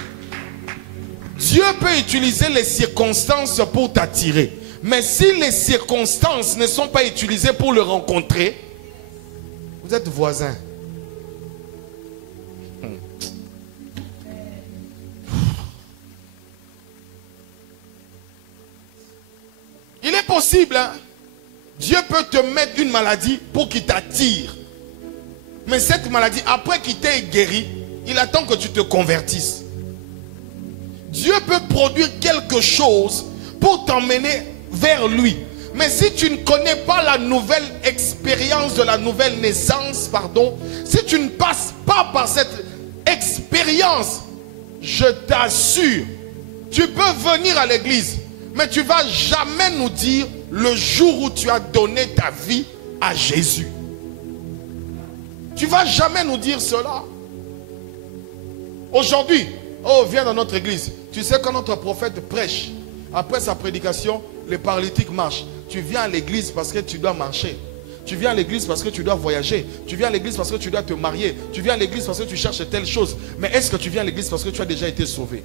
Dieu peut utiliser les circonstances pour t'attirer. Mais si les circonstances ne sont pas utilisées pour le rencontrer, vous êtes voisins. Il est possible, hein? Dieu peut te mettre une maladie pour qu'il t'attire. Mais cette maladie, après qu'il t'ait guéri, il attend que tu te convertisses. Dieu peut produire quelque chose pour t'emmener vers lui. Mais si tu ne connais pas la nouvelle expérience de la nouvelle naissance, pardon, si tu ne passes pas par cette expérience, je t'assure, tu peux venir à l'église, mais tu ne vas jamais nous dire le jour où tu as donné ta vie à Jésus. Tu ne vas jamais nous dire cela. Aujourd'hui, oh, viens dans notre église. Tu sais, quand notre prophète prêche, après sa prédication, les paralytiques marchent. Tu viens à l'église parce que tu dois marcher. Tu viens à l'église parce que tu dois voyager. Tu viens à l'église parce que tu dois te marier. Tu viens à l'église parce que tu cherches telle chose. Mais est-ce que tu viens à l'église parce que tu as déjà été sauvé?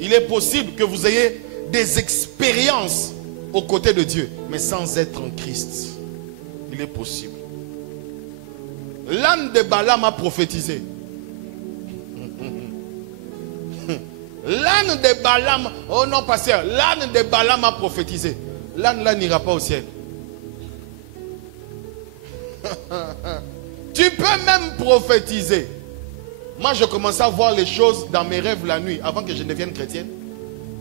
Il est possible que vous ayez des expériences aux côtés de Dieu, mais sans être en Christ. Il est possible. L'âne de Balaam a prophétisé. L'âne de Balaam, oh non pasteur, l'âne de Balaam a prophétisé. L'âne là n'ira pas au ciel. Tu peux même prophétiser. Moi je commençais à voir les choses dans mes rêves la nuit, avant que je devienne chrétienne.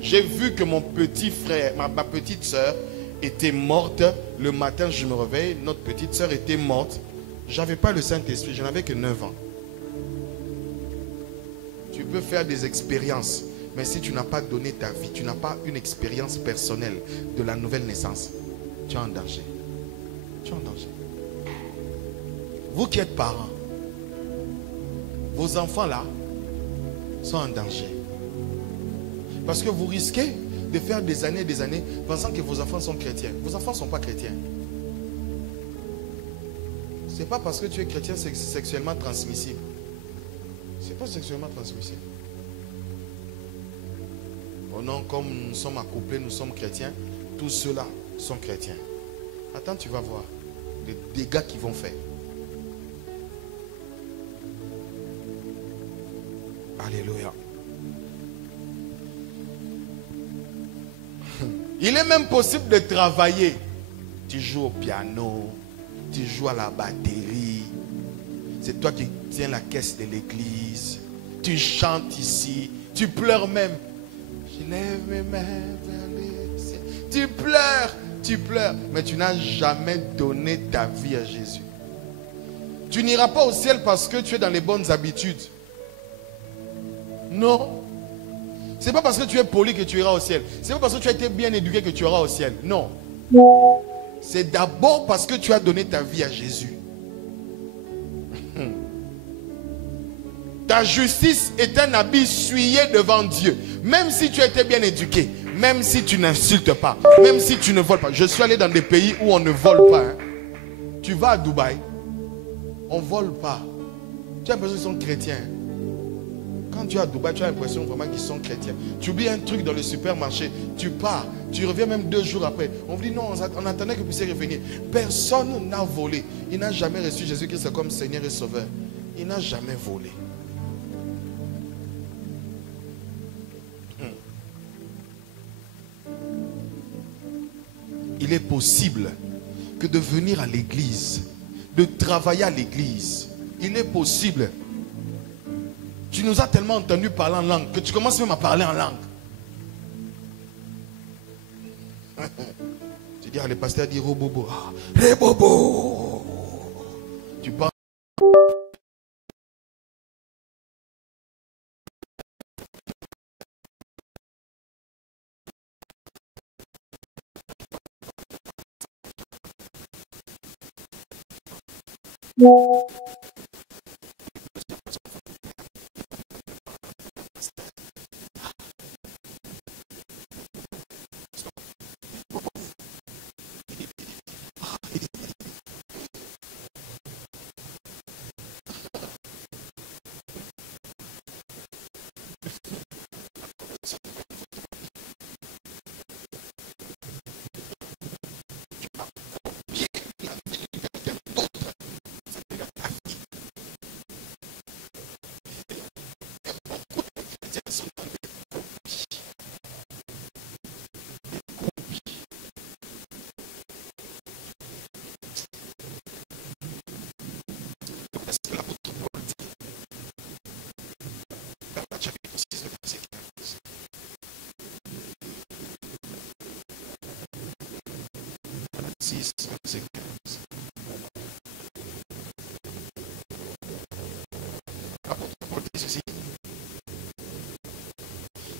J'ai vu que mon petit frère, ma petite soeur était morte. Le matin je me réveille, notre petite soeur était morte. J'avais pas le Saint-Esprit, je n'avais que 9 ans. Tu peux faire des expériences, mais si tu n'as pas donné ta vie, tu n'as pas une expérience personnelle de la nouvelle naissance, tu es en danger. Tu es en danger. Vous qui êtes parents, vos enfants là sont en danger. Parce que vous risquez de faire des années pensant que vos enfants sont chrétiens. Vos enfants ne sont pas chrétiens. Ce n'est pas parce que tu es chrétien c'est sexuellement transmissible. Ce n'est pas sexuellement transmissible. Oh non, comme nous sommes accouplés, nous sommes chrétiens, tous ceux-là sont chrétiens. Attends, tu vas voir les dégâts qu'ils vont faire. Alléluia. Il est même possible de travailler. Tu joues au piano, tu joues à la batterie. C'est toi qui tiens la caisse de l'église. Tu chantes ici, tu pleures même. Je lève mes mains vers le ciel. Tu pleures, mais tu n'as jamais donné ta vie à Jésus. Tu n'iras pas au ciel parce que tu es dans les bonnes habitudes. Non. Ce n'est pas parce que tu es poli que tu iras au ciel. Ce n'est pas parce que tu as été bien éduqué que tu iras au ciel. Non. C'est d'abord parce que tu as donné ta vie à Jésus. Ta justice est un habit souillé devant Dieu. Même si tu as été bien éduqué, même si tu n'insultes pas, même si tu ne voles pas. Je suis allé dans des pays où on ne vole pas. Hein. Tu vas à Dubaï, on ne vole pas. Tu as l'impression qu'ils sont chrétiens. Quand tu es à Dubaï, tu as l'impression vraiment qu'ils sont chrétiens. Tu oublies un truc dans le supermarché, tu pars, tu reviens même 2 jours après. On vous dit non, on attendait que vous puissiez revenir. Personne n'a volé. Il n'a jamais reçu Jésus-Christ comme Seigneur et Sauveur. Il n'a jamais volé. Il est possible que de venir à l'église, de travailler à l'église, il est possible. Tu nous as tellement entendu parler en langue que tu commences même à parler en langue. Tu dis, ah, le pasteur dit Robobo. Ah, Rebobo. Tu parles.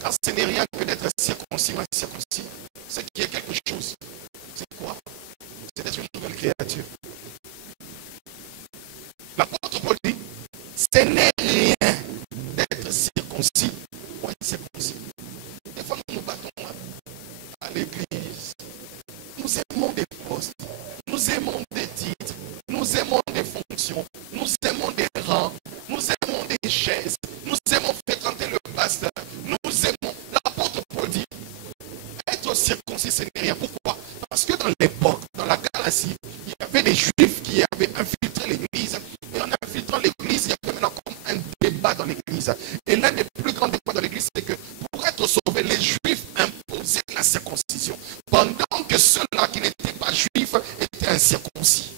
Car ce n'est rien que d'être circoncis ou incirconcis. Ce qui est quelque chose. C'est quoi? C'est d'être une nouvelle créature. L'apôtre Paul dit, ce n'est rien d'être circoncis ou incirconcis. Des fois, nous nous battons à l'église. Nous aimons des postes. Nous aimons des titres. Nous aimons des fonctions. Nous aimons des rangs. Nous aimons des chaises. Nous aimons fréquenter le pasteur. Nous aimons. L'apôtre Paul dit, être circoncis, ce n'est rien. Pourquoi? Parce que dans l'époque, dans la Galatie, il y avait des juifs qui avaient infiltré l'église. Et en infiltrant l'église, il y avait maintenant comme un débat dans l'église. Et l'un des plus grands débats dans l'église, c'est que pour être sauvés, les juifs imposaient la circoncision. Pendant que ceux-là qui n'étaient pas juifs étaient incirconcis.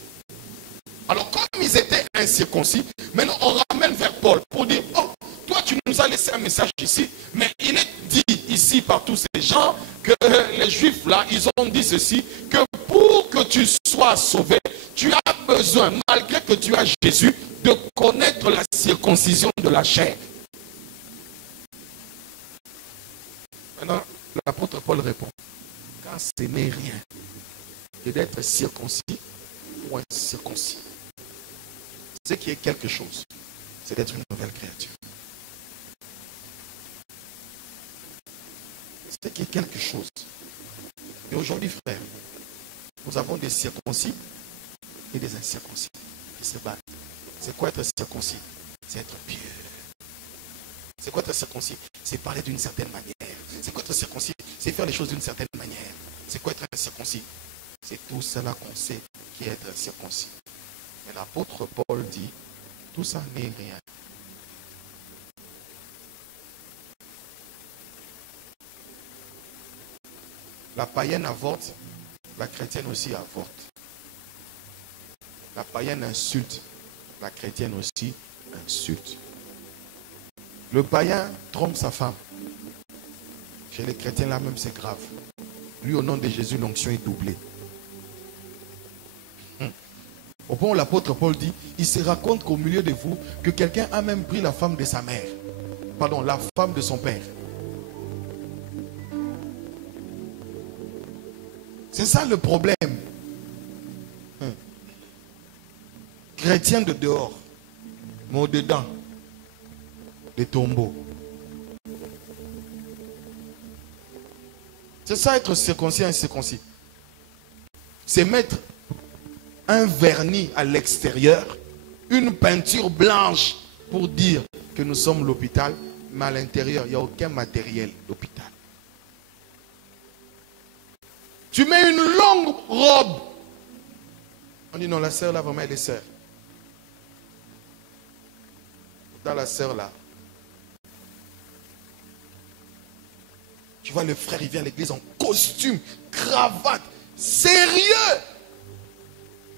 Alors comme ils étaient incirconcis, maintenant on ramène vers Paul pour dire, oh, toi tu nous as laissé un message ici, mais il est dit ici par tous ces gens que les juifs là, ils ont dit ceci, que pour que tu sois sauvé, tu as besoin, malgré que tu as Jésus, de connaître la circoncision de la chair. Maintenant, l'apôtre Paul répond, car ce n'est rien que d'être circoncis ou incirconcis. Ce qui est quelque chose, c'est d'être une nouvelle créature. Ce qui est quelque chose. Et aujourd'hui, frère, nous avons des circoncis et des incirconcis qui se battent. C'est quoi être circoncis? C'est être pieux. C'est quoi être circoncis? C'est parler d'une certaine manière. C'est quoi être circoncis? C'est faire les choses d'une certaine manière. C'est quoi être incirconcis? C'est tout cela qu'on sait qui est être circoncis. Mais l'apôtre Paul dit, tout ça n'est rien. La païenne avorte, la chrétienne aussi avorte. La païenne insulte, la chrétienne aussi insulte. Le païen trompe sa femme. Chez les chrétiens, là même, c'est grave. Lui, au nom de Jésus, l'onction est doublée. Au point où l'apôtre Paul dit, il se raconte qu'au milieu de vous, que quelqu'un a même pris la femme de sa mère. Pardon, la femme de son père. C'est ça le problème. Chrétien de dehors, mais au dedans, des tombeaux. C'est ça être circoncis et incirconcis. C'est mettre un vernis à l'extérieur, une peinture blanche pour dire que nous sommes l'hôpital, mais à l'intérieur, il n'y a aucun matériel d'hôpital. Tu mets une longue robe. On dit non, la sœur là, vraiment, elle est sœur. Dans la sœur là, tu vois le frère, il vient à l'église en costume, cravate, sérieux.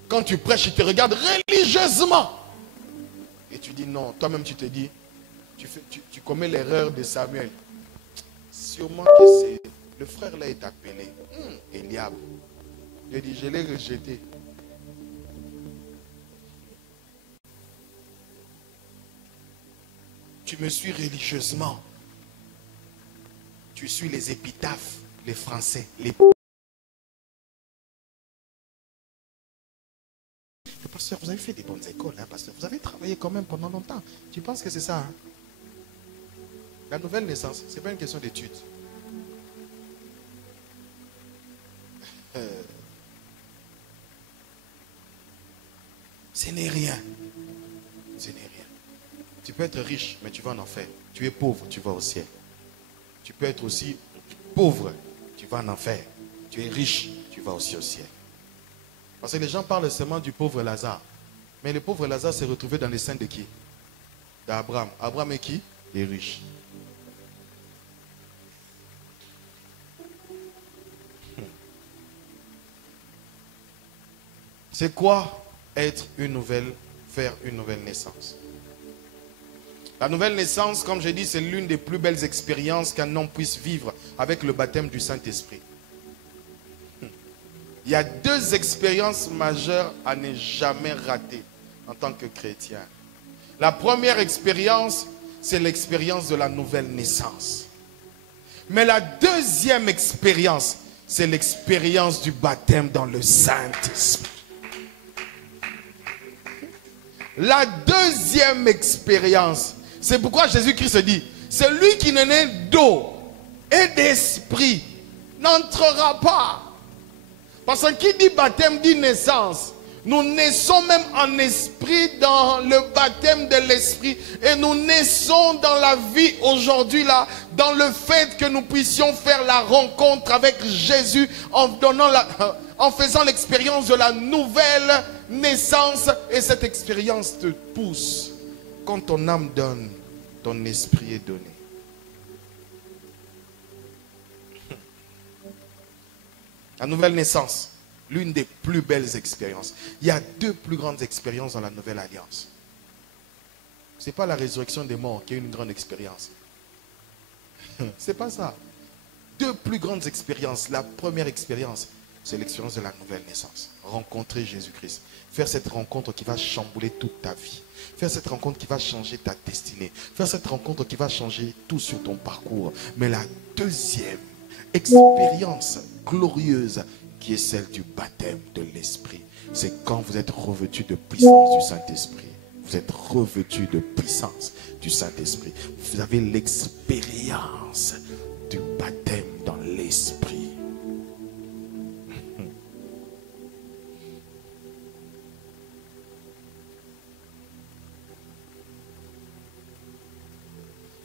Quand tu prêches, il te regarde religieusement. Et tu dis non, toi-même tu te dis, tu commets l'erreur de Samuel. Sûrement que c'est, le frère là est appelé, Eliab. Je dis, je l'ai rejeté. Tu me suis religieusement. Tu suis les épitaphes, les Français, les... Pasteur, vous avez fait des bonnes écoles, hein, pasteur. Vous avez travaillé quand même pendant longtemps. Tu penses que c'est ça, hein? La nouvelle naissance, ce n'est pas une question d'études. Ce n'est rien. Ce n'est rien. Tu peux être riche, mais tu vas en enfer. Tu es pauvre, tu vas au ciel. Tu peux être aussi pauvre, tu vas en enfer. Tu es riche, tu vas aussi au ciel. Parce que les gens parlent seulement du pauvre Lazare. Mais le pauvre Lazare s'est retrouvé dans les seins de qui? D'Abraham. Abraham est qui? Il est riche. C'est quoi être une nouvelle, faire une nouvelle naissance? La nouvelle naissance, comme j'ai dit, c'est l'une des plus belles expériences qu'un homme puisse vivre avec le baptême du Saint-Esprit. Il y a deux expériences majeures à ne jamais rater en tant que chrétien. La première expérience, c'est l'expérience de la nouvelle naissance. Mais la deuxième expérience, c'est l'expérience du baptême dans le Saint-Esprit. La deuxième expérience, c'est pourquoi Jésus-Christ dit, celui qui n'est né d'eau et d'esprit n'entrera pas. Parce que qui dit baptême dit naissance. Nous naissons même en esprit dans le baptême de l'esprit. Et nous naissons dans la vie aujourd'hui là, dans le fait que nous puissions faire la rencontre avec Jésus en faisant l'expérience de la nouvelle naissance. Et cette expérience te pousse. Quand ton âme donne, ton esprit est donné. La nouvelle naissance, l'une des plus belles expériences. Il y a deux plus grandes expériences dans la nouvelle alliance. Ce n'est pas la résurrection des morts qui est une grande expérience. Ce n'est pas ça. Deux plus grandes expériences. La première expérience, c'est l'expérience de la nouvelle naissance. Rencontrer Jésus-Christ. Faire cette rencontre qui va chambouler toute ta vie. Faire cette rencontre qui va changer ta destinée. Faire cette rencontre qui va changer tout sur ton parcours. Mais la deuxième expérience glorieuse qui est celle du baptême de l'Esprit, c'est quand vous êtes revêtu de puissance du Saint-Esprit. Vous êtes revêtu de puissance du Saint-Esprit. Vous avez l'expérience du baptême dans l'Esprit.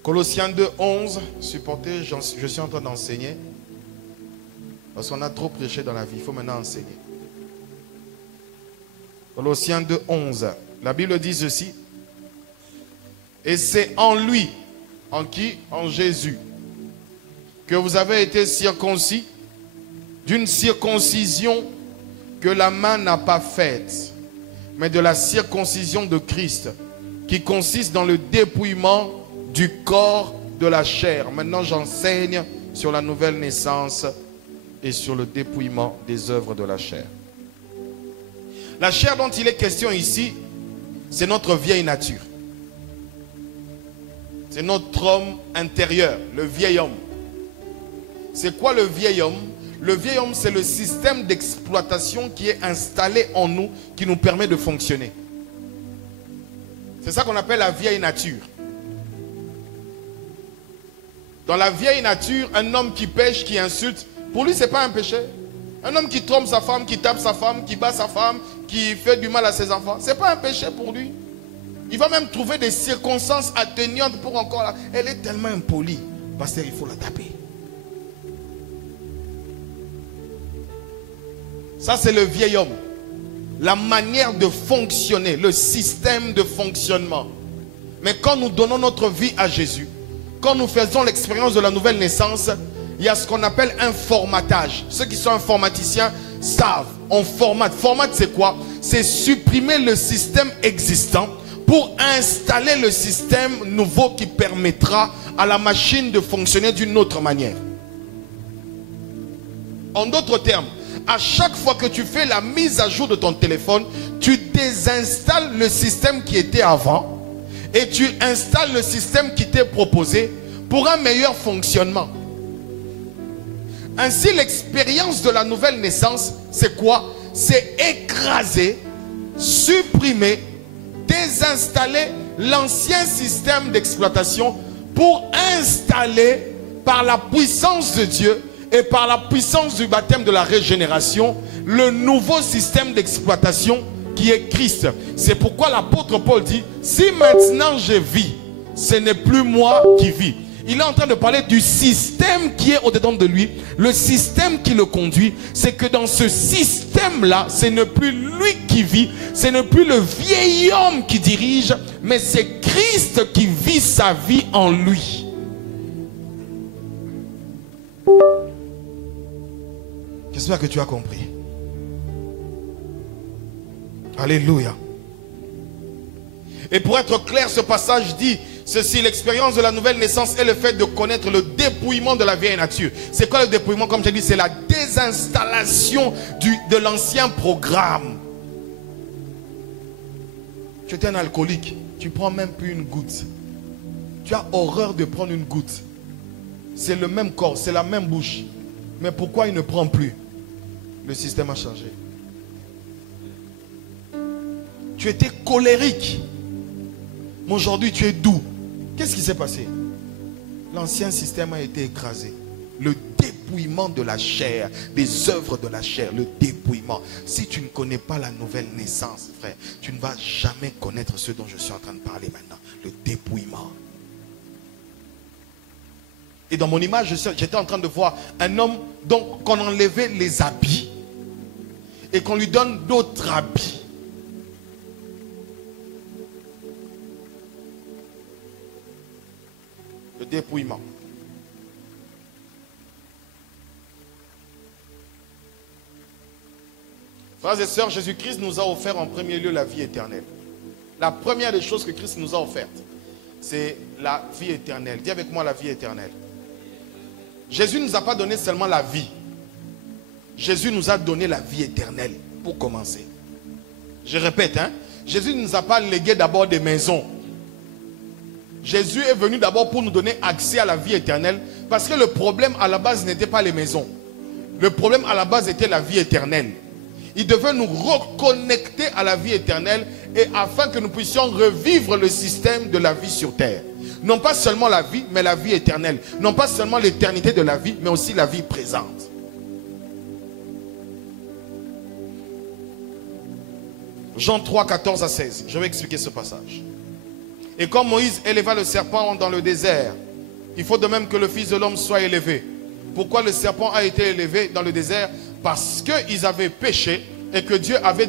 Colossiens 2, 11, supportez, je suis en train d'enseigner. Parce qu'on a trop prêché dans la vie, il faut maintenant enseigner. Colossiens 2, 11, la Bible dit ceci. Et c'est en lui, en qui? En Jésus, que vous avez été circoncis d'une circoncision que la main n'a pas faite, mais de la circoncision de Christ, qui consiste dans le dépouillement du corps de la chair. Maintenant, j'enseigne sur la nouvelle naissance et sur le dépouillement des œuvres de la chair. La chair dont il est question ici, c'est notre vieille nature. C'est notre homme intérieur, le vieil homme. C'est quoi le vieil homme? Le vieil homme, c'est le système d'exploitation qui est installé en nous, qui nous permet de fonctionner. C'est ça qu'on appelle la vieille nature. Dans la vieille nature, un homme qui pêche, qui insulte, pour lui, ce n'est pas un péché. Un homme qui trompe sa femme, qui tape sa femme, qui bat sa femme, qui fait du mal à ses enfants, ce n'est pas un péché pour lui. Il va même trouver des circonstances atténuantes pour encore la... Elle est tellement impolie. Pasteur, il faut la taper. Ça, c'est le vieil homme. La manière de fonctionner, le système de fonctionnement. Mais quand nous donnons notre vie à Jésus, quand nous faisons l'expérience de la nouvelle naissance, il y a ce qu'on appelle un formatage. Ceux qui sont informaticiens savent. On formate. Formate, c'est quoi? C'est supprimer le système existant pour installer le système nouveau qui permettra à la machine de fonctionner d'une autre manière. En d'autres termes, à chaque fois que tu fais la mise à jour de ton téléphone, tu désinstalles le système qui était avant et tu installes le système qui t'est proposé pour un meilleur fonctionnement. Ainsi, l'expérience de la nouvelle naissance, c'est quoi? C'est écraser, supprimer, désinstaller l'ancien système d'exploitation pour installer par la puissance de Dieu et par la puissance du baptême de la régénération, le nouveau système d'exploitation qui est Christ. C'est pourquoi l'apôtre Paul dit, si maintenant je vis, ce n'est plus moi qui vis. Il est en train de parler du système qui est au-dedans de lui, le système qui le conduit. C'est que dans ce système-là, ce n'est plus lui qui vit, ce n'est plus le vieil homme qui dirige, mais c'est Christ qui vit sa vie en lui. J'espère que tu as compris. Alléluia. Et pour être clair, ce passage dit ceci: l'expérience de la nouvelle naissance est le fait de connaître le dépouillement de la vieille nature. C'est quoi le dépouillement? Comme j'ai dit, c'est la désinstallation de l'ancien programme. Tu es un alcoolique, tu ne prends même plus une goutte. Tu as horreur de prendre une goutte. C'est le même corps, c'est la même bouche. Mais pourquoi il ne prend plus? Le système a changé. Tu étais colérique, mais aujourd'hui tu es doux. Qu'est-ce qui s'est passé? L'ancien système a été écrasé. Le dépouillement de la chair, des œuvres de la chair, le dépouillement. Si tu ne connais pas la nouvelle naissance, frère, tu ne vas jamais connaître ce dont je suis en train de parler maintenant. Le dépouillement. Et dans mon image, j'étais en train de voir un homme donc qu'on enlevait les habits et qu'on lui donne d'autres habits. Le dépouillement. Frères et sœurs, Jésus-Christ nous a offert en premier lieu la vie éternelle. La première des choses que Christ nous a offertes, c'est la vie éternelle. Dis avec moi la vie éternelle. Jésus ne nous a pas donné seulement la vie. Jésus nous a donné la vie éternelle pour commencer. Je répète, hein, Jésus ne nous a pas légué d'abord des maisons. Jésus est venu d'abord pour nous donner accès à la vie éternelle, parce que le problème à la base n'était pas les maisons. Le problème à la base était la vie éternelle. Il devait nous reconnecter à la vie éternelle et afin que nous puissions revivre le système de la vie sur terre. Non pas seulement la vie, mais la vie éternelle. Non pas seulement l'éternité de la vie, mais aussi la vie présente. Jean 3, 14 à 16. Je vais expliquer ce passage. Et comme Moïse éleva le serpent dans le désert, il faut de même que le Fils de l'homme soit élevé. Pourquoi le serpent a été élevé dans le désert? Parce qu'ils avaient péché et que Dieu avait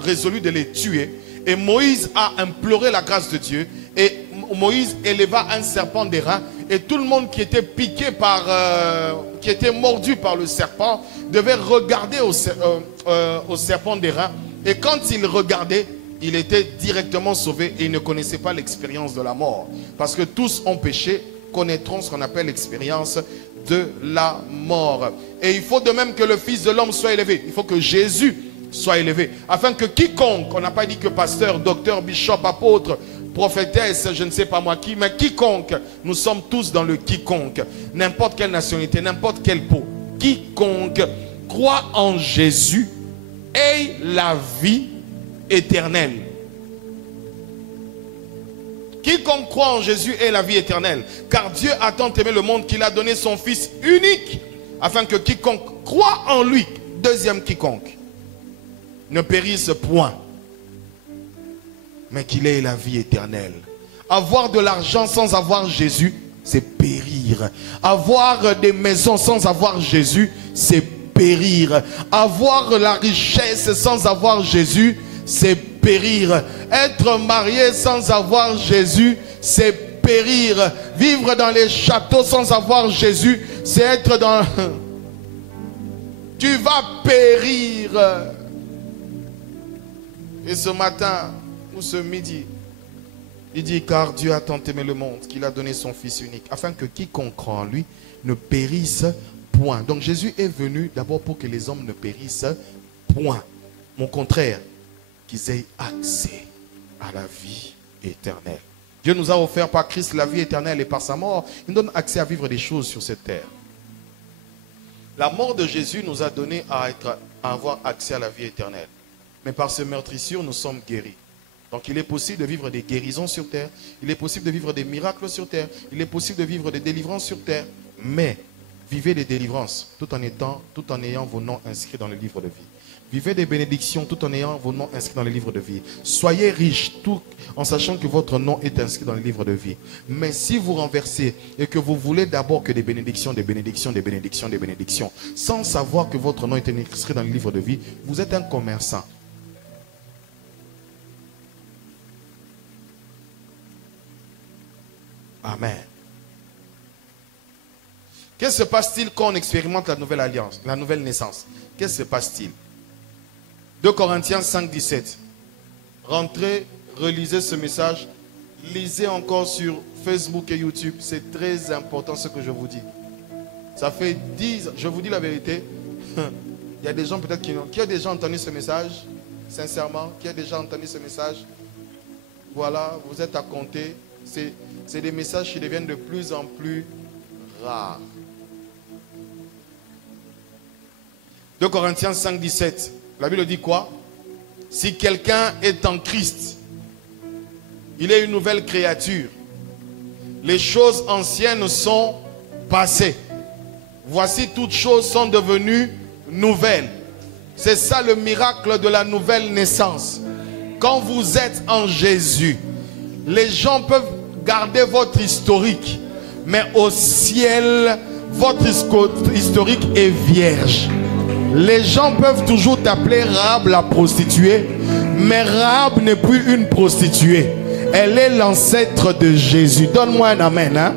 résolu de les tuer. Et Moïse a imploré la grâce de Dieu. Et Moïse éleva un serpent d'airain. Et tout le monde qui était piqué par, qui était mordu par le serpent, devait regarder au serpent d'airain. Et quand il regardait, il était directement sauvé et il ne connaissait pas l'expérience de la mort. Parce que tous ont péché, connaîtront ce qu'on appelle l'expérience de la mort. Et il faut de même que le Fils de l'homme soit élevé. Il faut que Jésus soit élevé. Afin que quiconque, on n'a pas dit que pasteur, docteur, bishop, apôtre, prophétesse, je ne sais pas moi qui, mais quiconque, nous sommes tous dans le quiconque. N'importe quelle nationalité, n'importe quelle peau. Quiconque croit en Jésus ait la vie éternelle. Quiconque croit en Jésus ait la vie éternelle. Car Dieu a tant aimé le monde qu'il a donné son Fils unique, afin que quiconque croit en lui, deuxième quiconque, ne périsse point, mais qu'il ait la vie éternelle. Avoir de l'argent sans avoir Jésus, c'est périr. Avoir des maisons sans avoir Jésus, c'est périr. Avoir la richesse sans avoir Jésus, c'est périr. Être marié sans avoir Jésus, c'est périr. Vivre dans les châteaux sans avoir Jésus, c'est être dans... Tu vas périr. Et ce matin, ou ce midi, il dit, car Dieu a tant aimé le monde qu'il a donné son Fils unique, afin que quiconque croit en lui ne périsse point. Donc Jésus est venu d'abord pour que les hommes ne périssent point. Mon contraire, qu'ils aient accès à la vie éternelle. Dieu nous a offert par Christ la vie éternelle et par sa mort, il nous donne accès à vivre des choses sur cette terre. La mort de Jésus nous a donné à avoir accès à la vie éternelle. Mais par ce meurtrissure, nous sommes guéris. Donc il est possible de vivre des guérisons sur terre. Il est possible de vivre des miracles sur terre. Il est possible de vivre des délivrances sur terre. Mais vivez des délivrances tout en ayant vos noms inscrits dans le livre de vie. Vivez des bénédictions tout en ayant vos noms inscrits dans le livre de vie. Soyez riches tout en sachant que votre nom est inscrit dans le livre de vie. Mais si vous renversez et que vous voulez d'abord que des bénédictions, des bénédictions, des bénédictions, des bénédictions, sans savoir que votre nom est inscrit dans le livre de vie, vous êtes un commerçant. Amen. Qu'est-ce qui se passe-t-il quand on expérimente la nouvelle alliance, la nouvelle naissance? Qu'est-ce qui se passe-t-il? 2 Corinthiens 5, 17. Rentrez, relisez ce message. Lisez encore sur Facebook et YouTube. C'est très important ce que je vous dis. Ça fait 10 ans, je vous dis la vérité. Il y a des gens peut-être qui ont déjà entendu ce message. Sincèrement, qui a déjà entendu ce message. Voilà, vous êtes à compter. C'est des messages qui deviennent de plus en plus rares. 2 Corinthiens 5, 17. La Bible dit quoi? Si quelqu'un est en Christ, il est une nouvelle créature. Les choses anciennes sont passées. Voici, toutes choses sont devenues nouvelles. C'est ça le miracle de la nouvelle naissance. Quand vous êtes en Jésus, les gens peuvent garder votre historique, mais au ciel, votre historique est vierge. Les gens peuvent toujours t'appeler Rahab la prostituée, mais Rahab n'est plus une prostituée. Elle est l'ancêtre de Jésus. Donne-moi un amen. Hein?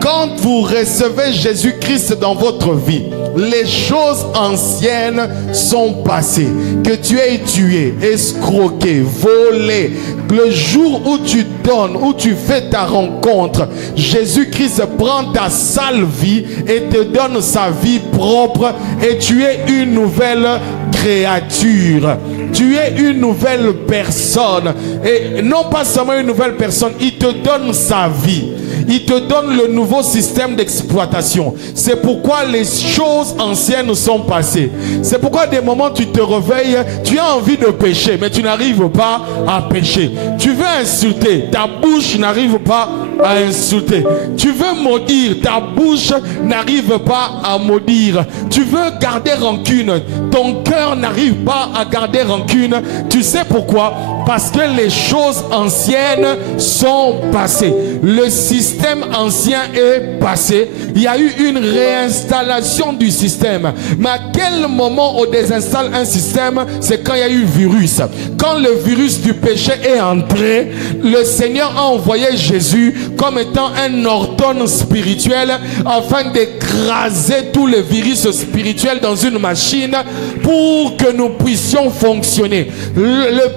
Quand vous recevez Jésus-Christ dans votre vie, les choses anciennes sont passées. Que tu aies tué, escroqué, volé, le jour où tu donnes, où tu fais ta rencontre, Jésus-Christ prend ta sale vie et te donne sa vie propre et tu es une nouvelle créature. Tu es une nouvelle personne. Et non pas seulement une nouvelle personne, il te donne sa vie. Il te donne le nouveau système d'exploitation. C'est pourquoi les choses anciennes sont passées. C'est pourquoi des moments tu te réveilles, tu as envie de pécher, mais tu n'arrives pas à pécher. Tu veux insulter, ta bouche n'arrive pas à insulter. Tu veux maudire, ta bouche n'arrive pas à maudire. Tu veux garder rancune, ton cœur n'arrive pas à garder rancune. Tu sais pourquoi? Parce que les choses anciennes sont passées. Le système ancien est passé. Il y a eu une réinstallation du système. Mais à quel moment on désinstalle un système? C'est quand il y a eu virus. Quand le virus du péché est entré, le Seigneur a envoyé Jésus comme étant un Norton spirituel afin d'écraser tous les virus spirituels dans une machine pour que nous puissions fonctionner. Le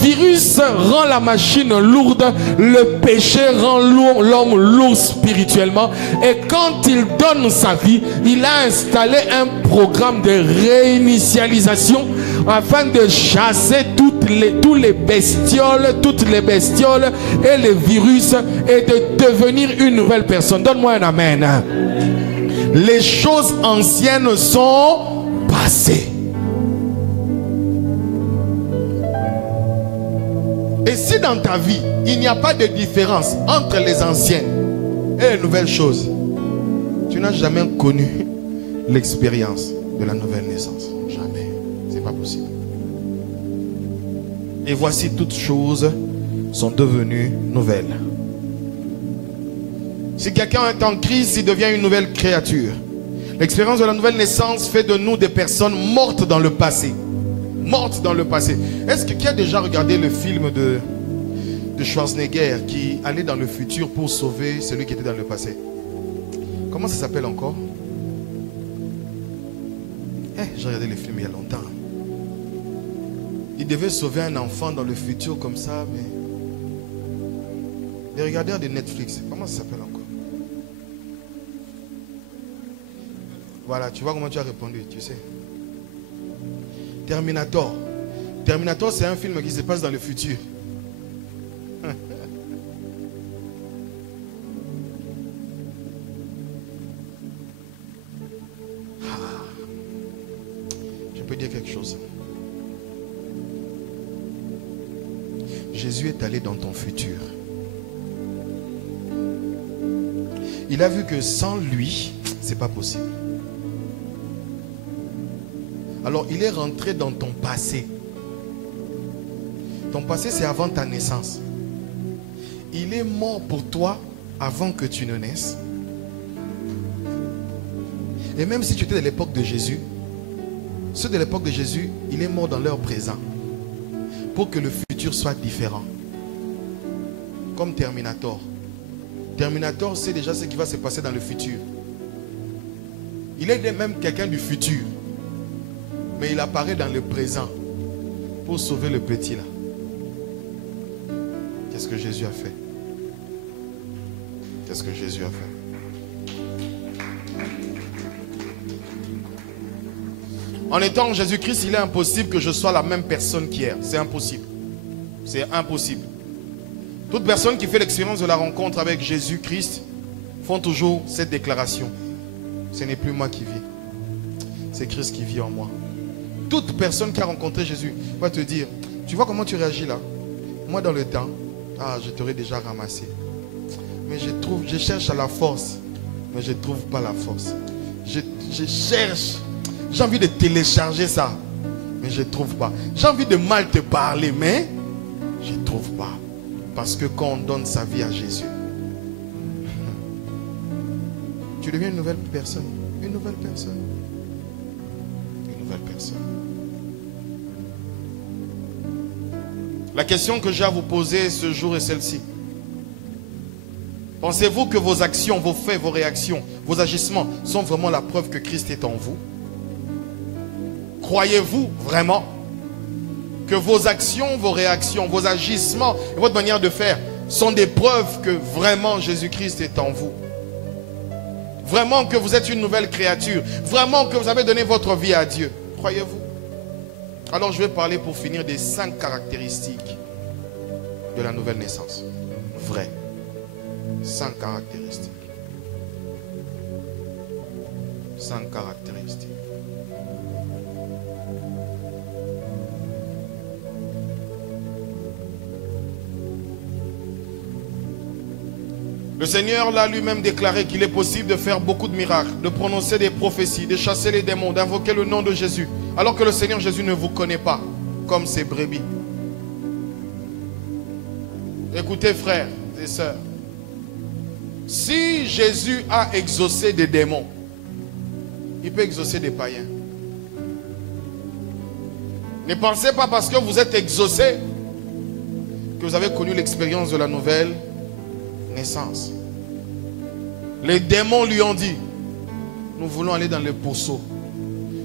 virus rend la machine lourde, le péché rend l'homme lourd spirituellement, et quand il donne sa vie, il a installé un programme de réinitialisation afin de chasser toutes les bestioles et les virus et de devenir une nouvelle personne. Donne-moi un amen. Les choses anciennes sont passées. Et si dans ta vie, il n'y a pas de différence entre les anciennes et les nouvelles choses, tu n'as jamais connu l'expérience de la nouvelle naissance. Jamais. C'est pas possible. Et voici, toutes choses sont devenues nouvelles. Si quelqu'un est en crise, il devient une nouvelle créature. L'expérience de la nouvelle naissance fait de nous des personnes mortes dans le passé. Mortes dans le passé. Est-ce que qui a déjà regardé le film de Schwarzenegger qui allait dans le futur pour sauver celui qui était dans le passé? Comment ça s'appelle encore? J'ai regardé le film il y a longtemps. Il devait sauver un enfant dans le futur comme ça, mais... Les regardeurs de Netflix, comment ça s'appelle encore? Voilà, tu vois comment tu as répondu, tu sais. Terminator. Terminator, c'est un film qui se passe dans le futur. Je peux dire quelque chose. Jésus est allé dans ton futur. Il a vu que sans lui, c'est pas possible. Alors il est rentré dans ton passé. Ton passé, c'est avant ta naissance. Il est mort pour toi avant que tu ne naisses. Et même si tu étais de l'époque de Jésus, ceux de l'époque de Jésus, il est mort dans leur présent. Pour que le futur soit différent. Comme Terminator. Terminator sait déjà ce qui va se passer dans le futur. Il est même quelqu'un du futur. Mais il apparaît dans le présent pour sauver le petit là. Qu'est-ce que Jésus a fait? Qu'est-ce que Jésus a fait? En étant Jésus-Christ, il est impossible que je sois la même personne qu'hier. C'est impossible. C'est impossible. Toute personne qui fait l'expérience de la rencontre avec Jésus-Christ font toujours cette déclaration. Ce n'est plus moi qui vis. C'est Christ qui vit en moi. Toute personne qui a rencontré Jésus va te dire, tu vois comment tu réagis là? Moi dans le temps, je t'aurais déjà ramassé. Mais je cherche à la force. Mais je ne trouve pas la force. Je cherche. J'ai envie de télécharger ça. Mais je ne trouve pas. J'ai envie de mal te parler. Mais je ne trouve pas. Parce que quand on donne sa vie à Jésus, tu deviens une nouvelle personne. Une nouvelle personne. Une nouvelle personne. La question que j'ai à vous poser ce jour est celle-ci. Pensez-vous que vos actions, vos faits, vos réactions, vos agissements sont vraiment la preuve que Christ est en vous? Croyez-vous vraiment que vos actions, vos réactions, vos agissements et votre manière de faire sont des preuves que vraiment Jésus-Christ est en vous? Vraiment que vous êtes une nouvelle créature? Vraiment que vous avez donné votre vie à Dieu? Croyez-vous? Alors je vais parler pour finir des 5 caractéristiques de la nouvelle naissance. Vrai. 5 caractéristiques. 5 caractéristiques. Le Seigneur l'a lui-même déclaré qu'il est possible de faire beaucoup de miracles, de prononcer des prophéties, de chasser les démons, d'invoquer le nom de Jésus, alors que le Seigneur Jésus ne vous connaît pas comme ses brebis. Écoutez frères et sœurs, si Jésus a exaucé des démons, il peut exaucer des païens. Ne pensez pas parce que vous êtes exaucé que vous avez connu l'expérience de la nouvelle naissance. Les démons lui ont dit, nous voulons aller dans le pourceau.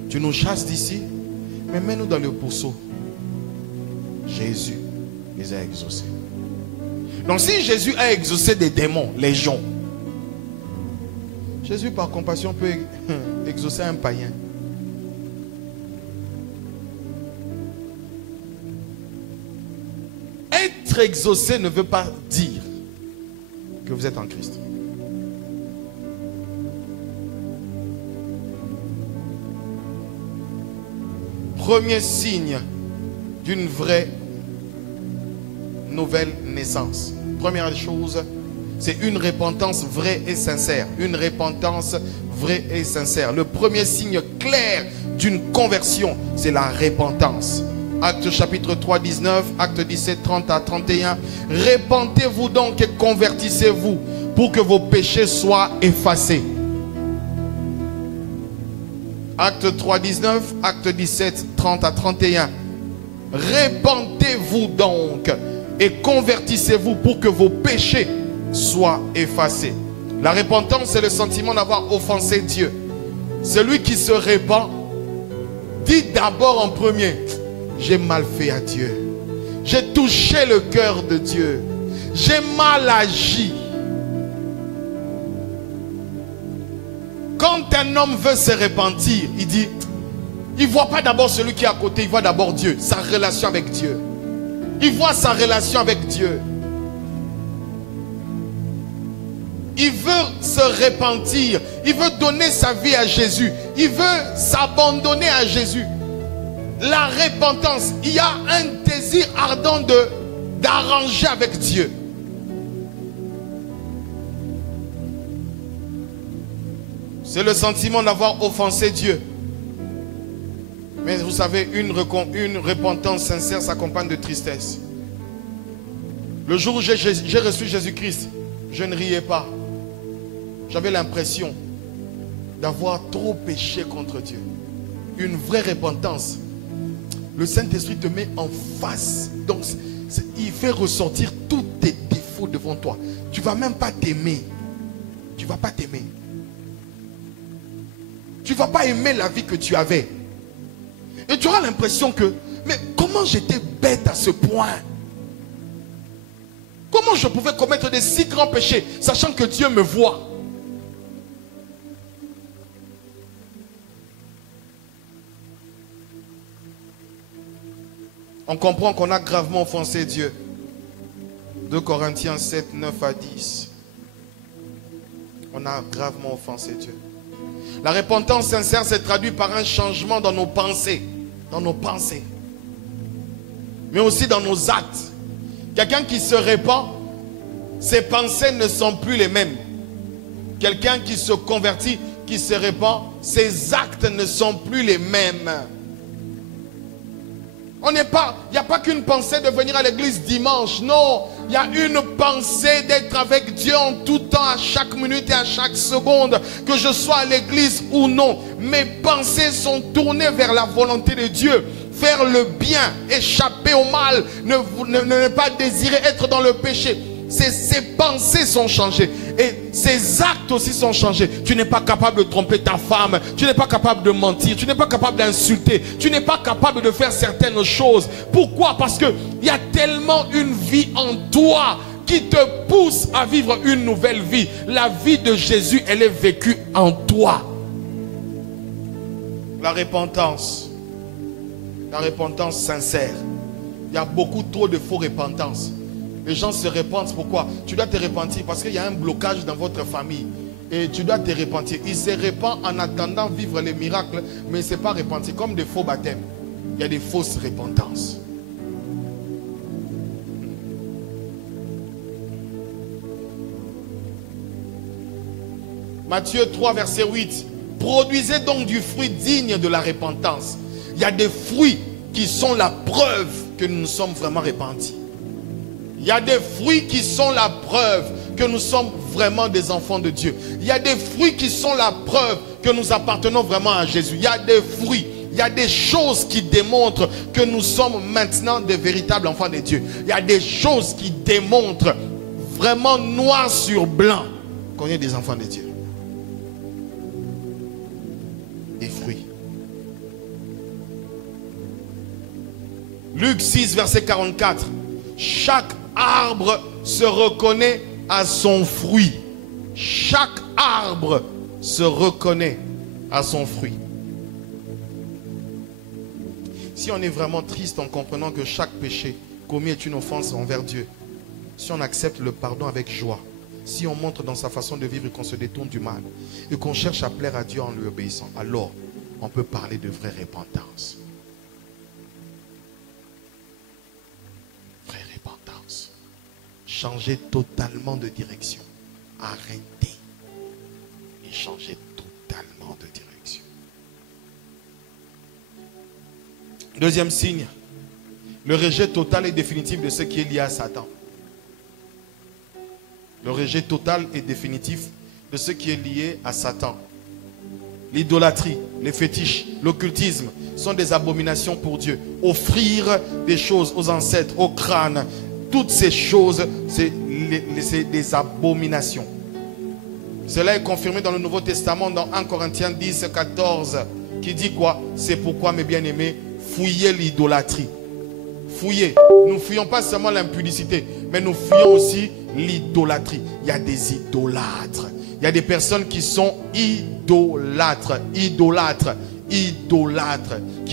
Tu nous chasses d'ici, mais mets-nous dans le pourceau. Jésus les a exaucés. Donc si Jésus a exaucé des démons, légions, Jésus par compassion peut exaucer un païen. Être exaucé ne veut pas dire que vous êtes en Christ. Premier signe d'une vraie nouvelle naissance. Première chose, c'est une repentance vraie et sincère. Une repentance vraie et sincère. Le premier signe clair d'une conversion, c'est la repentance. Acte chapitre 3, 19, acte 17, 30 à 31. Repentez-vous donc et convertissez-vous pour que vos péchés soient effacés. Acte 3, 19, acte 17, 30 à 31. Repentez-vous donc et convertissez-vous pour que vos péchés soient effacés. La repentance, c'est le sentiment d'avoir offensé Dieu. Celui qui se repent dit d'abord en premier, j'ai mal fait à Dieu. J'ai touché le cœur de Dieu. J'ai mal agi. Quand un homme veut se repentir, il dit, il ne voit pas d'abord celui qui est à côté, il voit d'abord Dieu, sa relation avec Dieu. Il voit sa relation avec Dieu. Il veut se repentir, il veut donner sa vie à Jésus, il veut s'abandonner à Jésus. La repentance, il y a un désir ardent d'arranger avec Dieu. C'est le sentiment d'avoir offensé Dieu. Mais vous savez, une repentance sincère s'accompagne de tristesse. Le jour où j'ai reçu Jésus-Christ, je ne riais pas. J'avais l'impression d'avoir trop péché contre Dieu. Une vraie repentance. Le Saint-Esprit te met en face. Donc, il fait ressortir tous tes défauts devant toi. Tu ne vas même pas t'aimer. Tu ne vas pas t'aimer. Tu ne vas pas aimer la vie que tu avais. Et tu auras l'impression que, mais comment j'étais bête à ce point? Comment je pouvais commettre des si grands péchés, sachant que Dieu me voit? On comprend qu'on a gravement offensé Dieu. 2 Corinthiens 7, 9 à 10. On a gravement offensé Dieu. La repentance sincère se traduit par un changement dans nos pensées. Dans nos pensées. Mais aussi dans nos actes. Quelqu'un qui se repent, ses pensées ne sont plus les mêmes. Quelqu'un qui se convertit, qui se repent, ses actes ne sont plus les mêmes. Il n'y a pas qu'une pensée de venir à l'église dimanche. Non, il y a une pensée d'être avec Dieu en tout temps, à chaque minute et à chaque seconde. Que je sois à l'église ou non. Mes pensées sont tournées vers la volonté de Dieu. Faire le bien, échapper au mal, ne pas désirer être dans le péché. Ces pensées sont changées. Et ces actes aussi sont changés. Tu n'es pas capable de tromper ta femme. Tu n'es pas capable de mentir. Tu n'es pas capable d'insulter. Tu n'es pas capable de faire certaines choses. Pourquoi? Parce qu'il y a tellement une vie en toi qui te pousse à vivre une nouvelle vie. La vie de Jésus, elle est vécue en toi. La repentance sincère. Il y a beaucoup trop de faux repentances. Les gens se repentent. Pourquoi? Tu dois te repentir parce qu'il y a un blocage dans votre famille. Et tu dois te repentir. Ils se repentent en attendant vivre les miracles. Mais ce n'est pas repentir. Comme des faux baptêmes. Il y a des fausses repentances. Matthieu 3 verset 8. Produisez donc du fruit digne de la repentance. Il y a des fruits qui sont la preuve que nous sommes vraiment repentis. Il y a des fruits qui sont la preuve que nous sommes vraiment des enfants de Dieu. Il y a des fruits qui sont la preuve que nous appartenons vraiment à Jésus. Il y a des fruits, il y a des choses qui démontrent que nous sommes maintenant des véritables enfants de Dieu. Il y a des choses qui démontrent vraiment noir sur blanc qu'on est des enfants de Dieu. Et fruits. Luc 6, verset 44. Chaque arbre se reconnaît à son fruit. Chaque arbre se reconnaît à son fruit. Si on est vraiment triste en comprenant que chaque péché commis est une offense envers Dieu, si on accepte le pardon avec joie, si on montre dans sa façon de vivre et qu'on se détourne du mal et qu'on cherche à plaire à Dieu en lui obéissant, alors on peut parler de vraie repentance. Vraie repentance. Changer totalement de direction. Arrêter et changer totalement de direction. Deuxième signe, le rejet total et définitif de ce qui est lié à Satan. Le rejet total et définitif de ce qui est lié à Satan. L'idolâtrie, les fétiches, l'occultisme sont des abominations pour Dieu. Offrir des choses aux ancêtres, au crâne, toutes ces choses, c'est des abominations. Cela est confirmé dans le Nouveau Testament, dans 1 Corinthiens 10, 14, qui dit quoi? C'est pourquoi, mes bien-aimés, fouillez l'idolâtrie. Fouillez. Nous ne fouillons pas seulement l'impudicité, mais nous fouillons aussi l'idolâtrie. Il y a des idolâtres. Il y a des personnes qui sont idolâtres, qui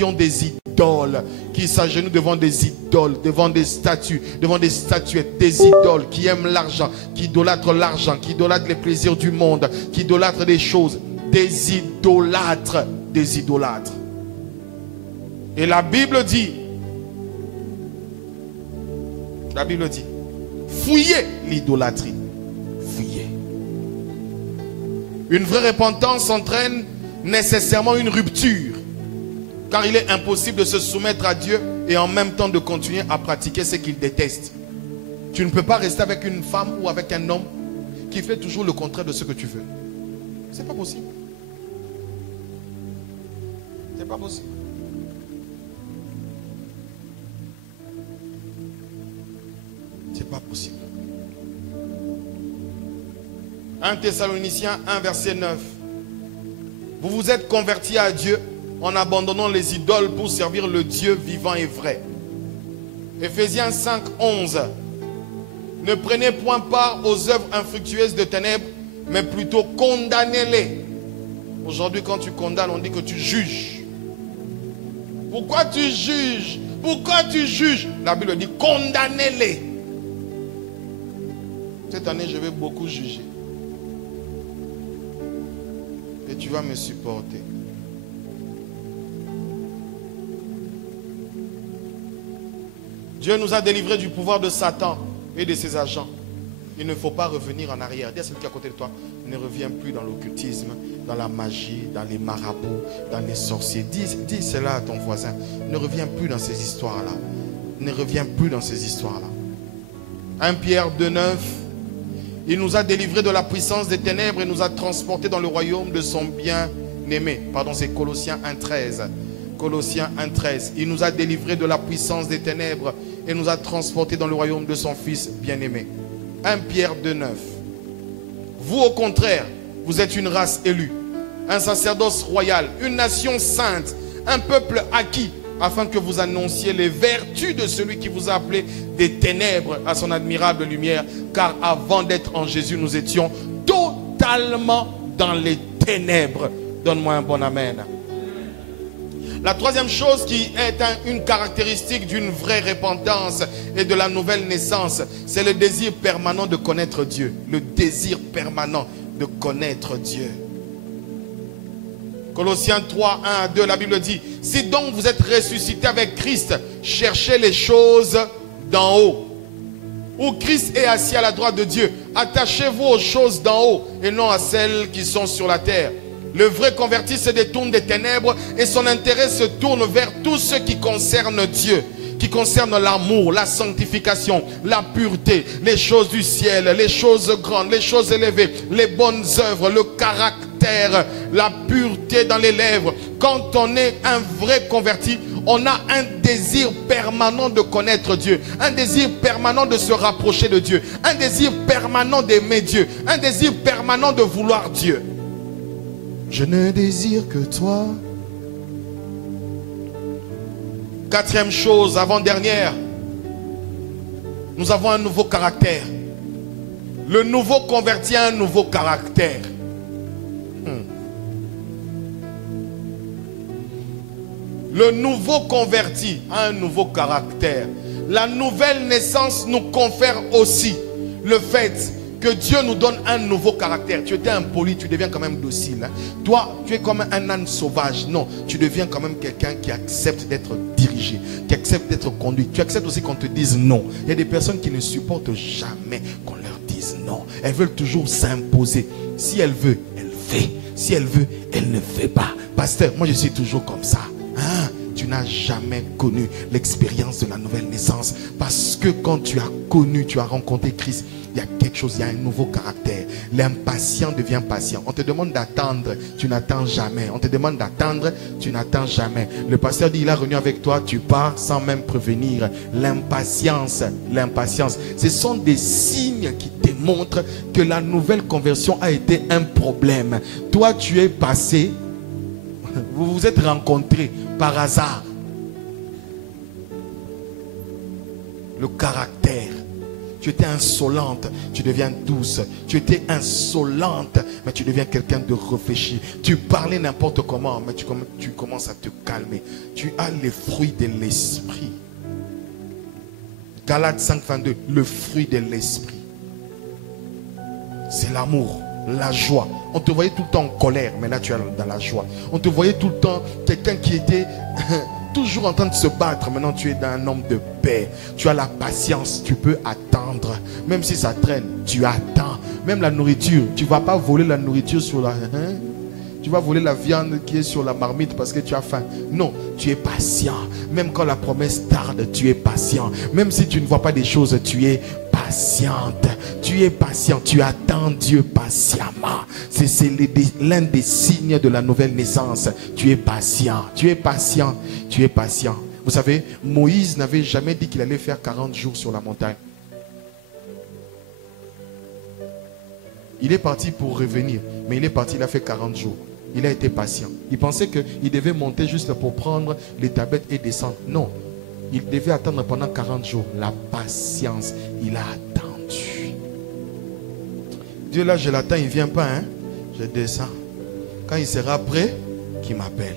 ont des idoles, qui s'agenouillent devant des idoles, devant des statues, devant des statuettes, des idoles, qui aiment l'argent, qui idolâtrent l'argent, qui idolâtrent les plaisirs du monde, qui idolâtrent des choses, des idolâtres. Et la Bible dit, fouillez l'idolâtrie. Fouillez. Une vraie repentance entraîne nécessairement une rupture. Car il est impossible de se soumettre à Dieu et en même temps de continuer à pratiquer ce qu'il déteste. Tu ne peux pas rester avec une femme ou avec un homme qui fait toujours le contraire de ce que tu veux. C'est pas possible. C'est pas possible. C'est pas possible. 1 Thessaloniciens 1 verset 9. Vous vous êtes convertis à Dieu en abandonnant les idoles pour servir le Dieu vivant et vrai. Ephésiens 5, 11. Ne prenez point part aux œuvres infructueuses de ténèbres, mais plutôt condamnez-les. Aujourd'hui, quand tu condamnes, on dit que tu juges. Pourquoi tu juges? Pourquoi tu juges? La Bible dit condamnez-les. Cette année, je vais beaucoup juger. Et tu vas me supporter. Dieu nous a délivrés du pouvoir de Satan et de ses agents. Il ne faut pas revenir en arrière. Dis à celui qui est à côté de toi, ne reviens plus dans l'occultisme, dans la magie, dans les marabouts, dans les sorciers. Dis cela à ton voisin. Ne reviens plus dans ces histoires-là. Ne reviens plus dans ces histoires-là. 1 Pierre 2, 9. Il nous a délivrés de la puissance des ténèbres et nous a transportés dans le royaume de son bien-aimé. Pardon, c'est Colossiens 1, 13. Colossiens 1, 13. Il nous a délivrés de la puissance des ténèbres et nous a transportés dans le royaume de son Fils bien-aimé. 1 Pierre 2, 9. Vous, au contraire, vous êtes une race élue, un sacerdoce royal, une nation sainte, un peuple acquis, afin que vous annonciez les vertus de celui qui vous a appelé des ténèbres à son admirable lumière. Car avant d'être en Jésus, nous étions totalement dans les ténèbres. Donne-moi un bon amen. La troisième chose qui est une caractéristique d'une vraie repentance et de la nouvelle naissance, c'est le désir permanent de connaître Dieu. Le désir permanent de connaître Dieu. Colossiens 3, 1 à 2, la Bible dit, si donc vous êtes ressuscités avec Christ, cherchez les choses d'en haut, où Christ est assis à la droite de Dieu. Attachez-vous aux choses d'en haut et non à celles qui sont sur la terre. Le vrai converti se détourne des ténèbres et son intérêt se tourne vers tout ce qui concerne Dieu, qui concerne l'amour, la sanctification, la pureté, les choses du ciel, les choses grandes, les choses élevées, les bonnes œuvres, le caractère, la pureté dans les lèvres. quand on est un vrai converti, on a un désir permanent de connaître Dieu, un désir permanent de se rapprocher de Dieu, un désir permanent d'aimer Dieu, un désir permanent de vouloir Dieu. Je ne désire que toi. Quatrième chose, avant-dernière, nous avons un nouveau caractère. Le nouveau converti a un nouveau caractère. Le nouveau converti a un nouveau caractère. La nouvelle naissance nous confère aussi le fait que Dieu nous donne un nouveau caractère. Tu étais impoli, tu deviens quand même docile. Hein? Toi, tu es comme un âne sauvage. Non, tu deviens quand même quelqu'un qui accepte d'être dirigé, qui accepte d'être conduit. Tu acceptes aussi qu'on te dise non. Il y a des personnes qui ne supportent jamais qu'on leur dise non. Elles veulent toujours s'imposer. Si elle veut, elle fait. Si elle veut, elle ne fait pas. Pasteur, moi je suis toujours comme ça. Hein? Tu n'as jamais connu l'expérience de la nouvelle naissance. Parce que quand tu as connu, tu as rencontré Christ, il y a quelque chose, il y a un nouveau caractère. L'impatient devient patient. On te demande d'attendre, tu n'attends jamais. On te demande d'attendre, tu n'attends jamais. Le pasteur dit, il a revenu avec toi, tu pars sans même prévenir. L'impatience, ce sont des signes qui démontrent que la nouvelle conversion a été un problème. Toi, tu es passé, vous vous êtes rencontrés par hasard. Le caractère. Tu étais insolente, tu deviens douce. Tu étais insolente, mais tu deviens quelqu'un de réfléchi. Tu parlais n'importe comment, mais tu commences à te calmer. Tu as les fruits de l'esprit. Galates 5:22, le fruit de l'esprit. C'est l'amour, la joie. On te voyait tout le temps en colère, mais là tu es dans la joie. On te voyait tout le temps quelqu'un qui était toujours en train de se battre. Maintenant tu es un homme de paix. Tu as la patience, tu peux attendre. Même si ça traîne, tu attends. Même la nourriture, tu ne vas pas voler la nourriture sur la... Tu vas voler la viande qui est sur la marmite parce que tu as faim. Non, tu es patient. Même quand la promesse tarde, tu es patient. Même si tu ne vois pas des choses, tu es patiente. Tu es patient. Tu attends Dieu patiemment. C'est l'un des signes de la nouvelle naissance. Tu es patient. Tu es patient. Tu es patient. Vous savez, Moïse n'avait jamais dit qu'il allait faire 40 jours sur la montagne. Il est parti pour revenir. Mais il est parti, il a fait 40 jours. Il a été patient. Il pensait qu'il devait monter juste pour prendre les tablettes et descendre. Non. Il devait attendre pendant 40 jours. La patience. Il a attendu. Dieu là, je l'attends, il ne vient pas. Hein? Je descends. Quand il sera prêt, qu'il m'appelle.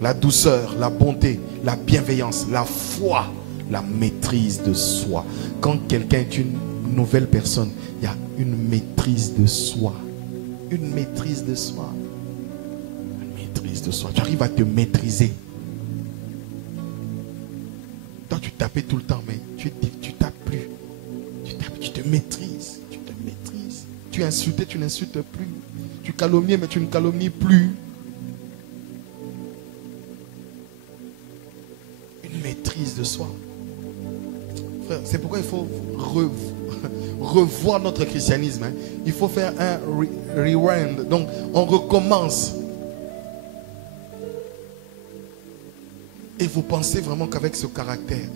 La douceur, la bonté, la bienveillance, la foi, la maîtrise de soi. Quand quelqu'un est une nouvelle personne, il y a une maîtrise de soi. Une maîtrise de soi. Une maîtrise de soi. Tu arrives à te maîtriser. Toi, tu tapais tout le temps, mais tu tapes plus. Tu te maîtrises. Tu te maîtrises. Tu insultais, tu n'insultes plus. Tu calomniais, mais tu ne calomnies plus. Une maîtrise de soi. Frère, c'est pourquoi il faut revoir notre christianisme. Hein. Il faut faire un rewind. Donc, on recommence. Et vous pensez vraiment qu'avec ce caractère,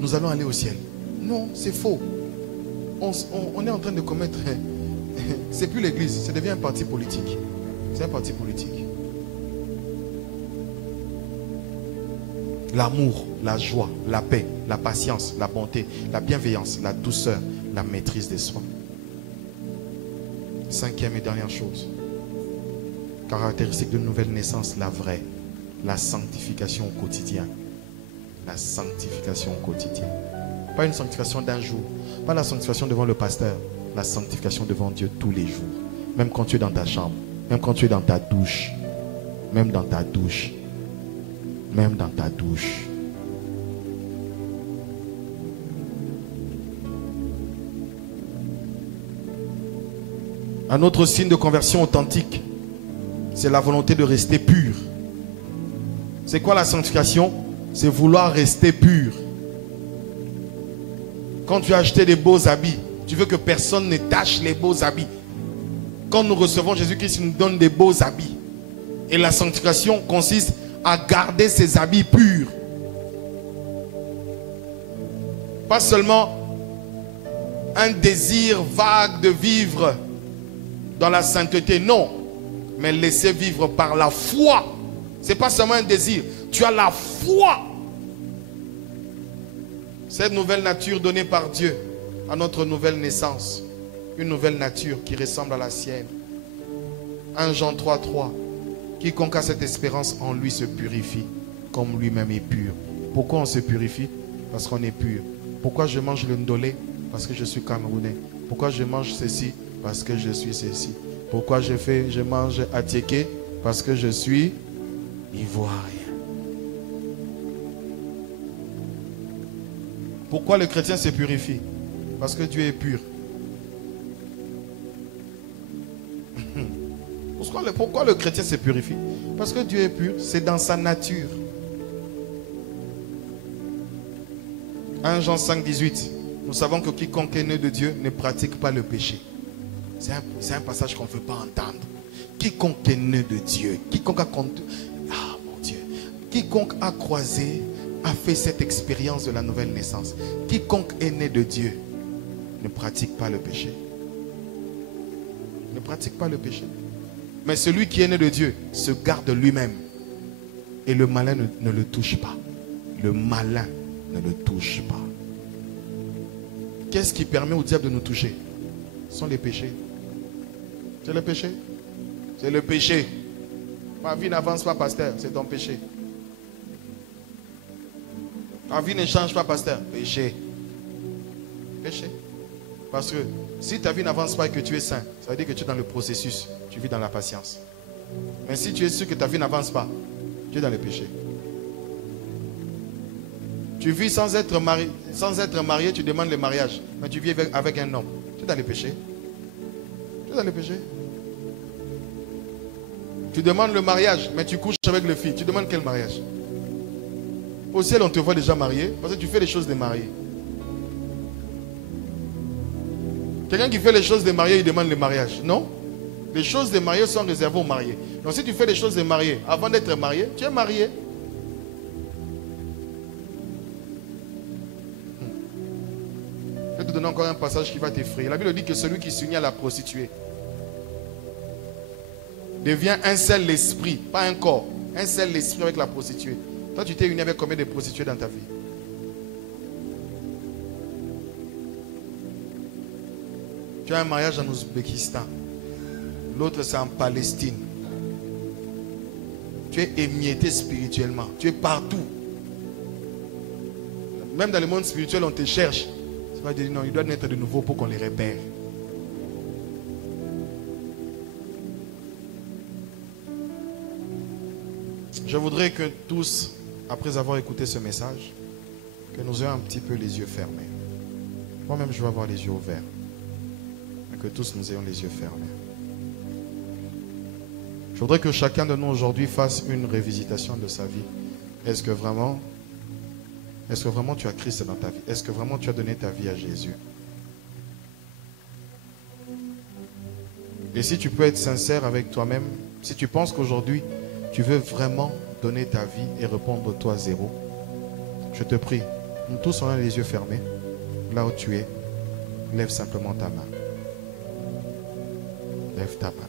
nous allons aller au ciel? Non, c'est faux. On est en train de commettre... C'est plus l'église, ça devient un parti politique. C'est un parti politique. L'amour, la joie, la paix, la patience, la bonté, la bienveillance, la douceur, la maîtrise de soi. Cinquième et dernière chose. Caractéristique de nouvelle naissance, la vraie. La sanctification au quotidien. La sanctification au quotidien. Pas une sanctification d'un jour. Pas la sanctification devant le pasteur. La sanctification devant Dieu tous les jours. Même quand tu es dans ta chambre. Même quand tu es dans ta douche. Même dans ta douche. Même dans ta douche. Un autre signe de conversion authentique, c'est la volonté de rester pur. C'est quoi la sanctification? C'est vouloir rester pur. Quand tu as acheté des beaux habits, tu veux que personne ne tâche les beaux habits. Quand nous recevons Jésus-Christ, il nous donne des beaux habits. Et la sanctification consiste à garder ses habits purs. Pas seulement un désir vague de vivre dans la sainteté, non. Mais laisser vivre par la foi. Ce n'est pas seulement un désir. Tu as la foi. Cette nouvelle nature donnée par Dieu à notre nouvelle naissance. Une nouvelle nature qui ressemble à la sienne. 1 Jean 3:3. Quiconque a cette espérance en lui se purifie comme lui-même est pur. Pourquoi on se purifie? Parce qu'on est pur. Pourquoi je mange le ndolé? Parce que je suis camerounais. Pourquoi je mange ceci? Parce que je suis ceci. Pourquoi je mange atiéké? Parce que je suis ivoirien. Pourquoi le chrétien se purifie? Parce que Dieu est pur. Pourquoi le chrétien se purifie? Parce que Dieu est pur, c'est dans sa nature. 1 Jean 5:18. Nous savons que quiconque est né de Dieu ne pratique pas le péché. C'est un passage qu'on ne veut pas entendre. Quiconque est né de Dieu, quiconque a croisé, a fait cette expérience de la nouvelle naissance. Quiconque est né de Dieu ne pratique pas le péché. Ne pratique pas le péché. Mais celui qui est né de Dieu se garde lui-même. Et le malin ne le touche pas. Le malin ne le touche pas. Qu'est-ce qui permet au diable de nous toucher? Ce sont les péchés. C'est le péché. C'est le péché. Ma vie n'avance pas, pasteur. C'est ton péché. Ta vie ne change pas, pasteur. Péché. Péché. Parce que si ta vie n'avance pas et que tu es saint, ça veut dire que tu es dans le processus. Tu vis dans la patience. Mais si tu es sûr que ta vie n'avance pas, tu es dans le péché. Tu vis sans être marié, tu demandes le mariage. Mais tu vis avec un homme. Tu es dans le péché. Tu es dans le péché. Tu demandes le mariage, mais tu couches avec le fils. Tu demandes quel mariage? Au ciel, on te voit déjà marié, parce que tu fais les choses de marié. Quelqu'un qui fait les choses de marié, il demande le mariage. Non? Les choses de marié sont réservées aux mariés. Donc si tu fais les choses de marié, avant d'être marié, tu es marié. Je vais te donner encore un passage qui va t'effrayer. La Bible dit que celui qui s'unit à la prostituée devient un seul esprit, pas un corps, un seul esprit avec la prostituée. Toi, tu t'es uni avec combien de prostituées dans ta vie? Tu as un mariage en Ouzbékistan. L'autre, c'est en Palestine. Tu es émietté spirituellement. Tu es partout. Même dans le monde spirituel, on te cherche. Tu vas dire non, il doit naître de nouveau pour qu'on les repère. Je voudrais que tous, après avoir écouté ce message, que nous ayons un petit peu les yeux fermés. Moi-même, je vais avoir les yeux ouverts. Et que tous nous ayons les yeux fermés. Je voudrais que chacun de nous aujourd'hui fasse une révisitation de sa vie. Est-ce que vraiment tu as Christ dans ta vie? Est-ce que vraiment tu as donné ta vie à Jésus? Et si tu peux être sincère avec toi-même, si tu penses qu'aujourd'hui, tu veux vraiment donner ta vie et répondre toi à zéro, je te prie, nous tous on a les yeux fermés, là où tu es, lève simplement ta main. Lève ta main.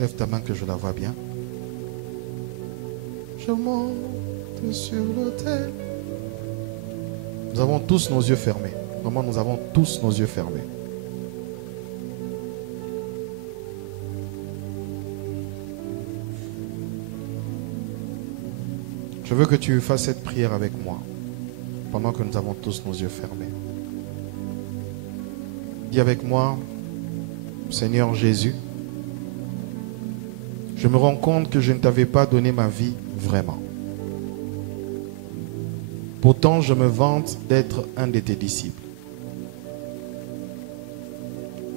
Lève ta main que je la vois bien. Je monte sur l'autel. Nous avons tous nos yeux fermés. Vraiment, nous avons tous nos yeux fermés. Je veux que tu fasses cette prière avec moi pendant que nous avons tous nos yeux fermés. Dis avec moi, Seigneur Jésus, je me rends compte que je ne t'avais pas donné ma vie vraiment. Pourtant, je me vante d'être un de tes disciples.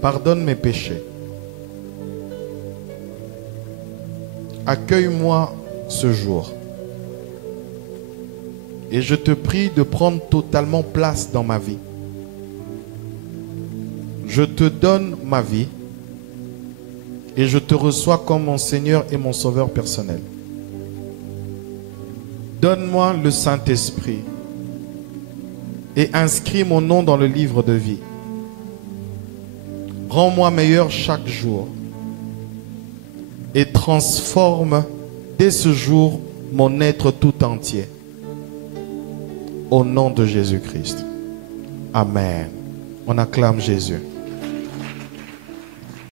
Pardonne mes péchés. Accueille-moi ce jour. Et je te prie de prendre totalement place dans ma vie. Je te donne ma vie et je te reçois comme mon Seigneur et mon Sauveur personnel. Donne-moi le Saint-Esprit et inscris mon nom dans le livre de vie. Rends-moi meilleur chaque jour et transforme dès ce jour mon être tout entier. Au nom de Jésus-Christ. Amen. On acclame Jésus.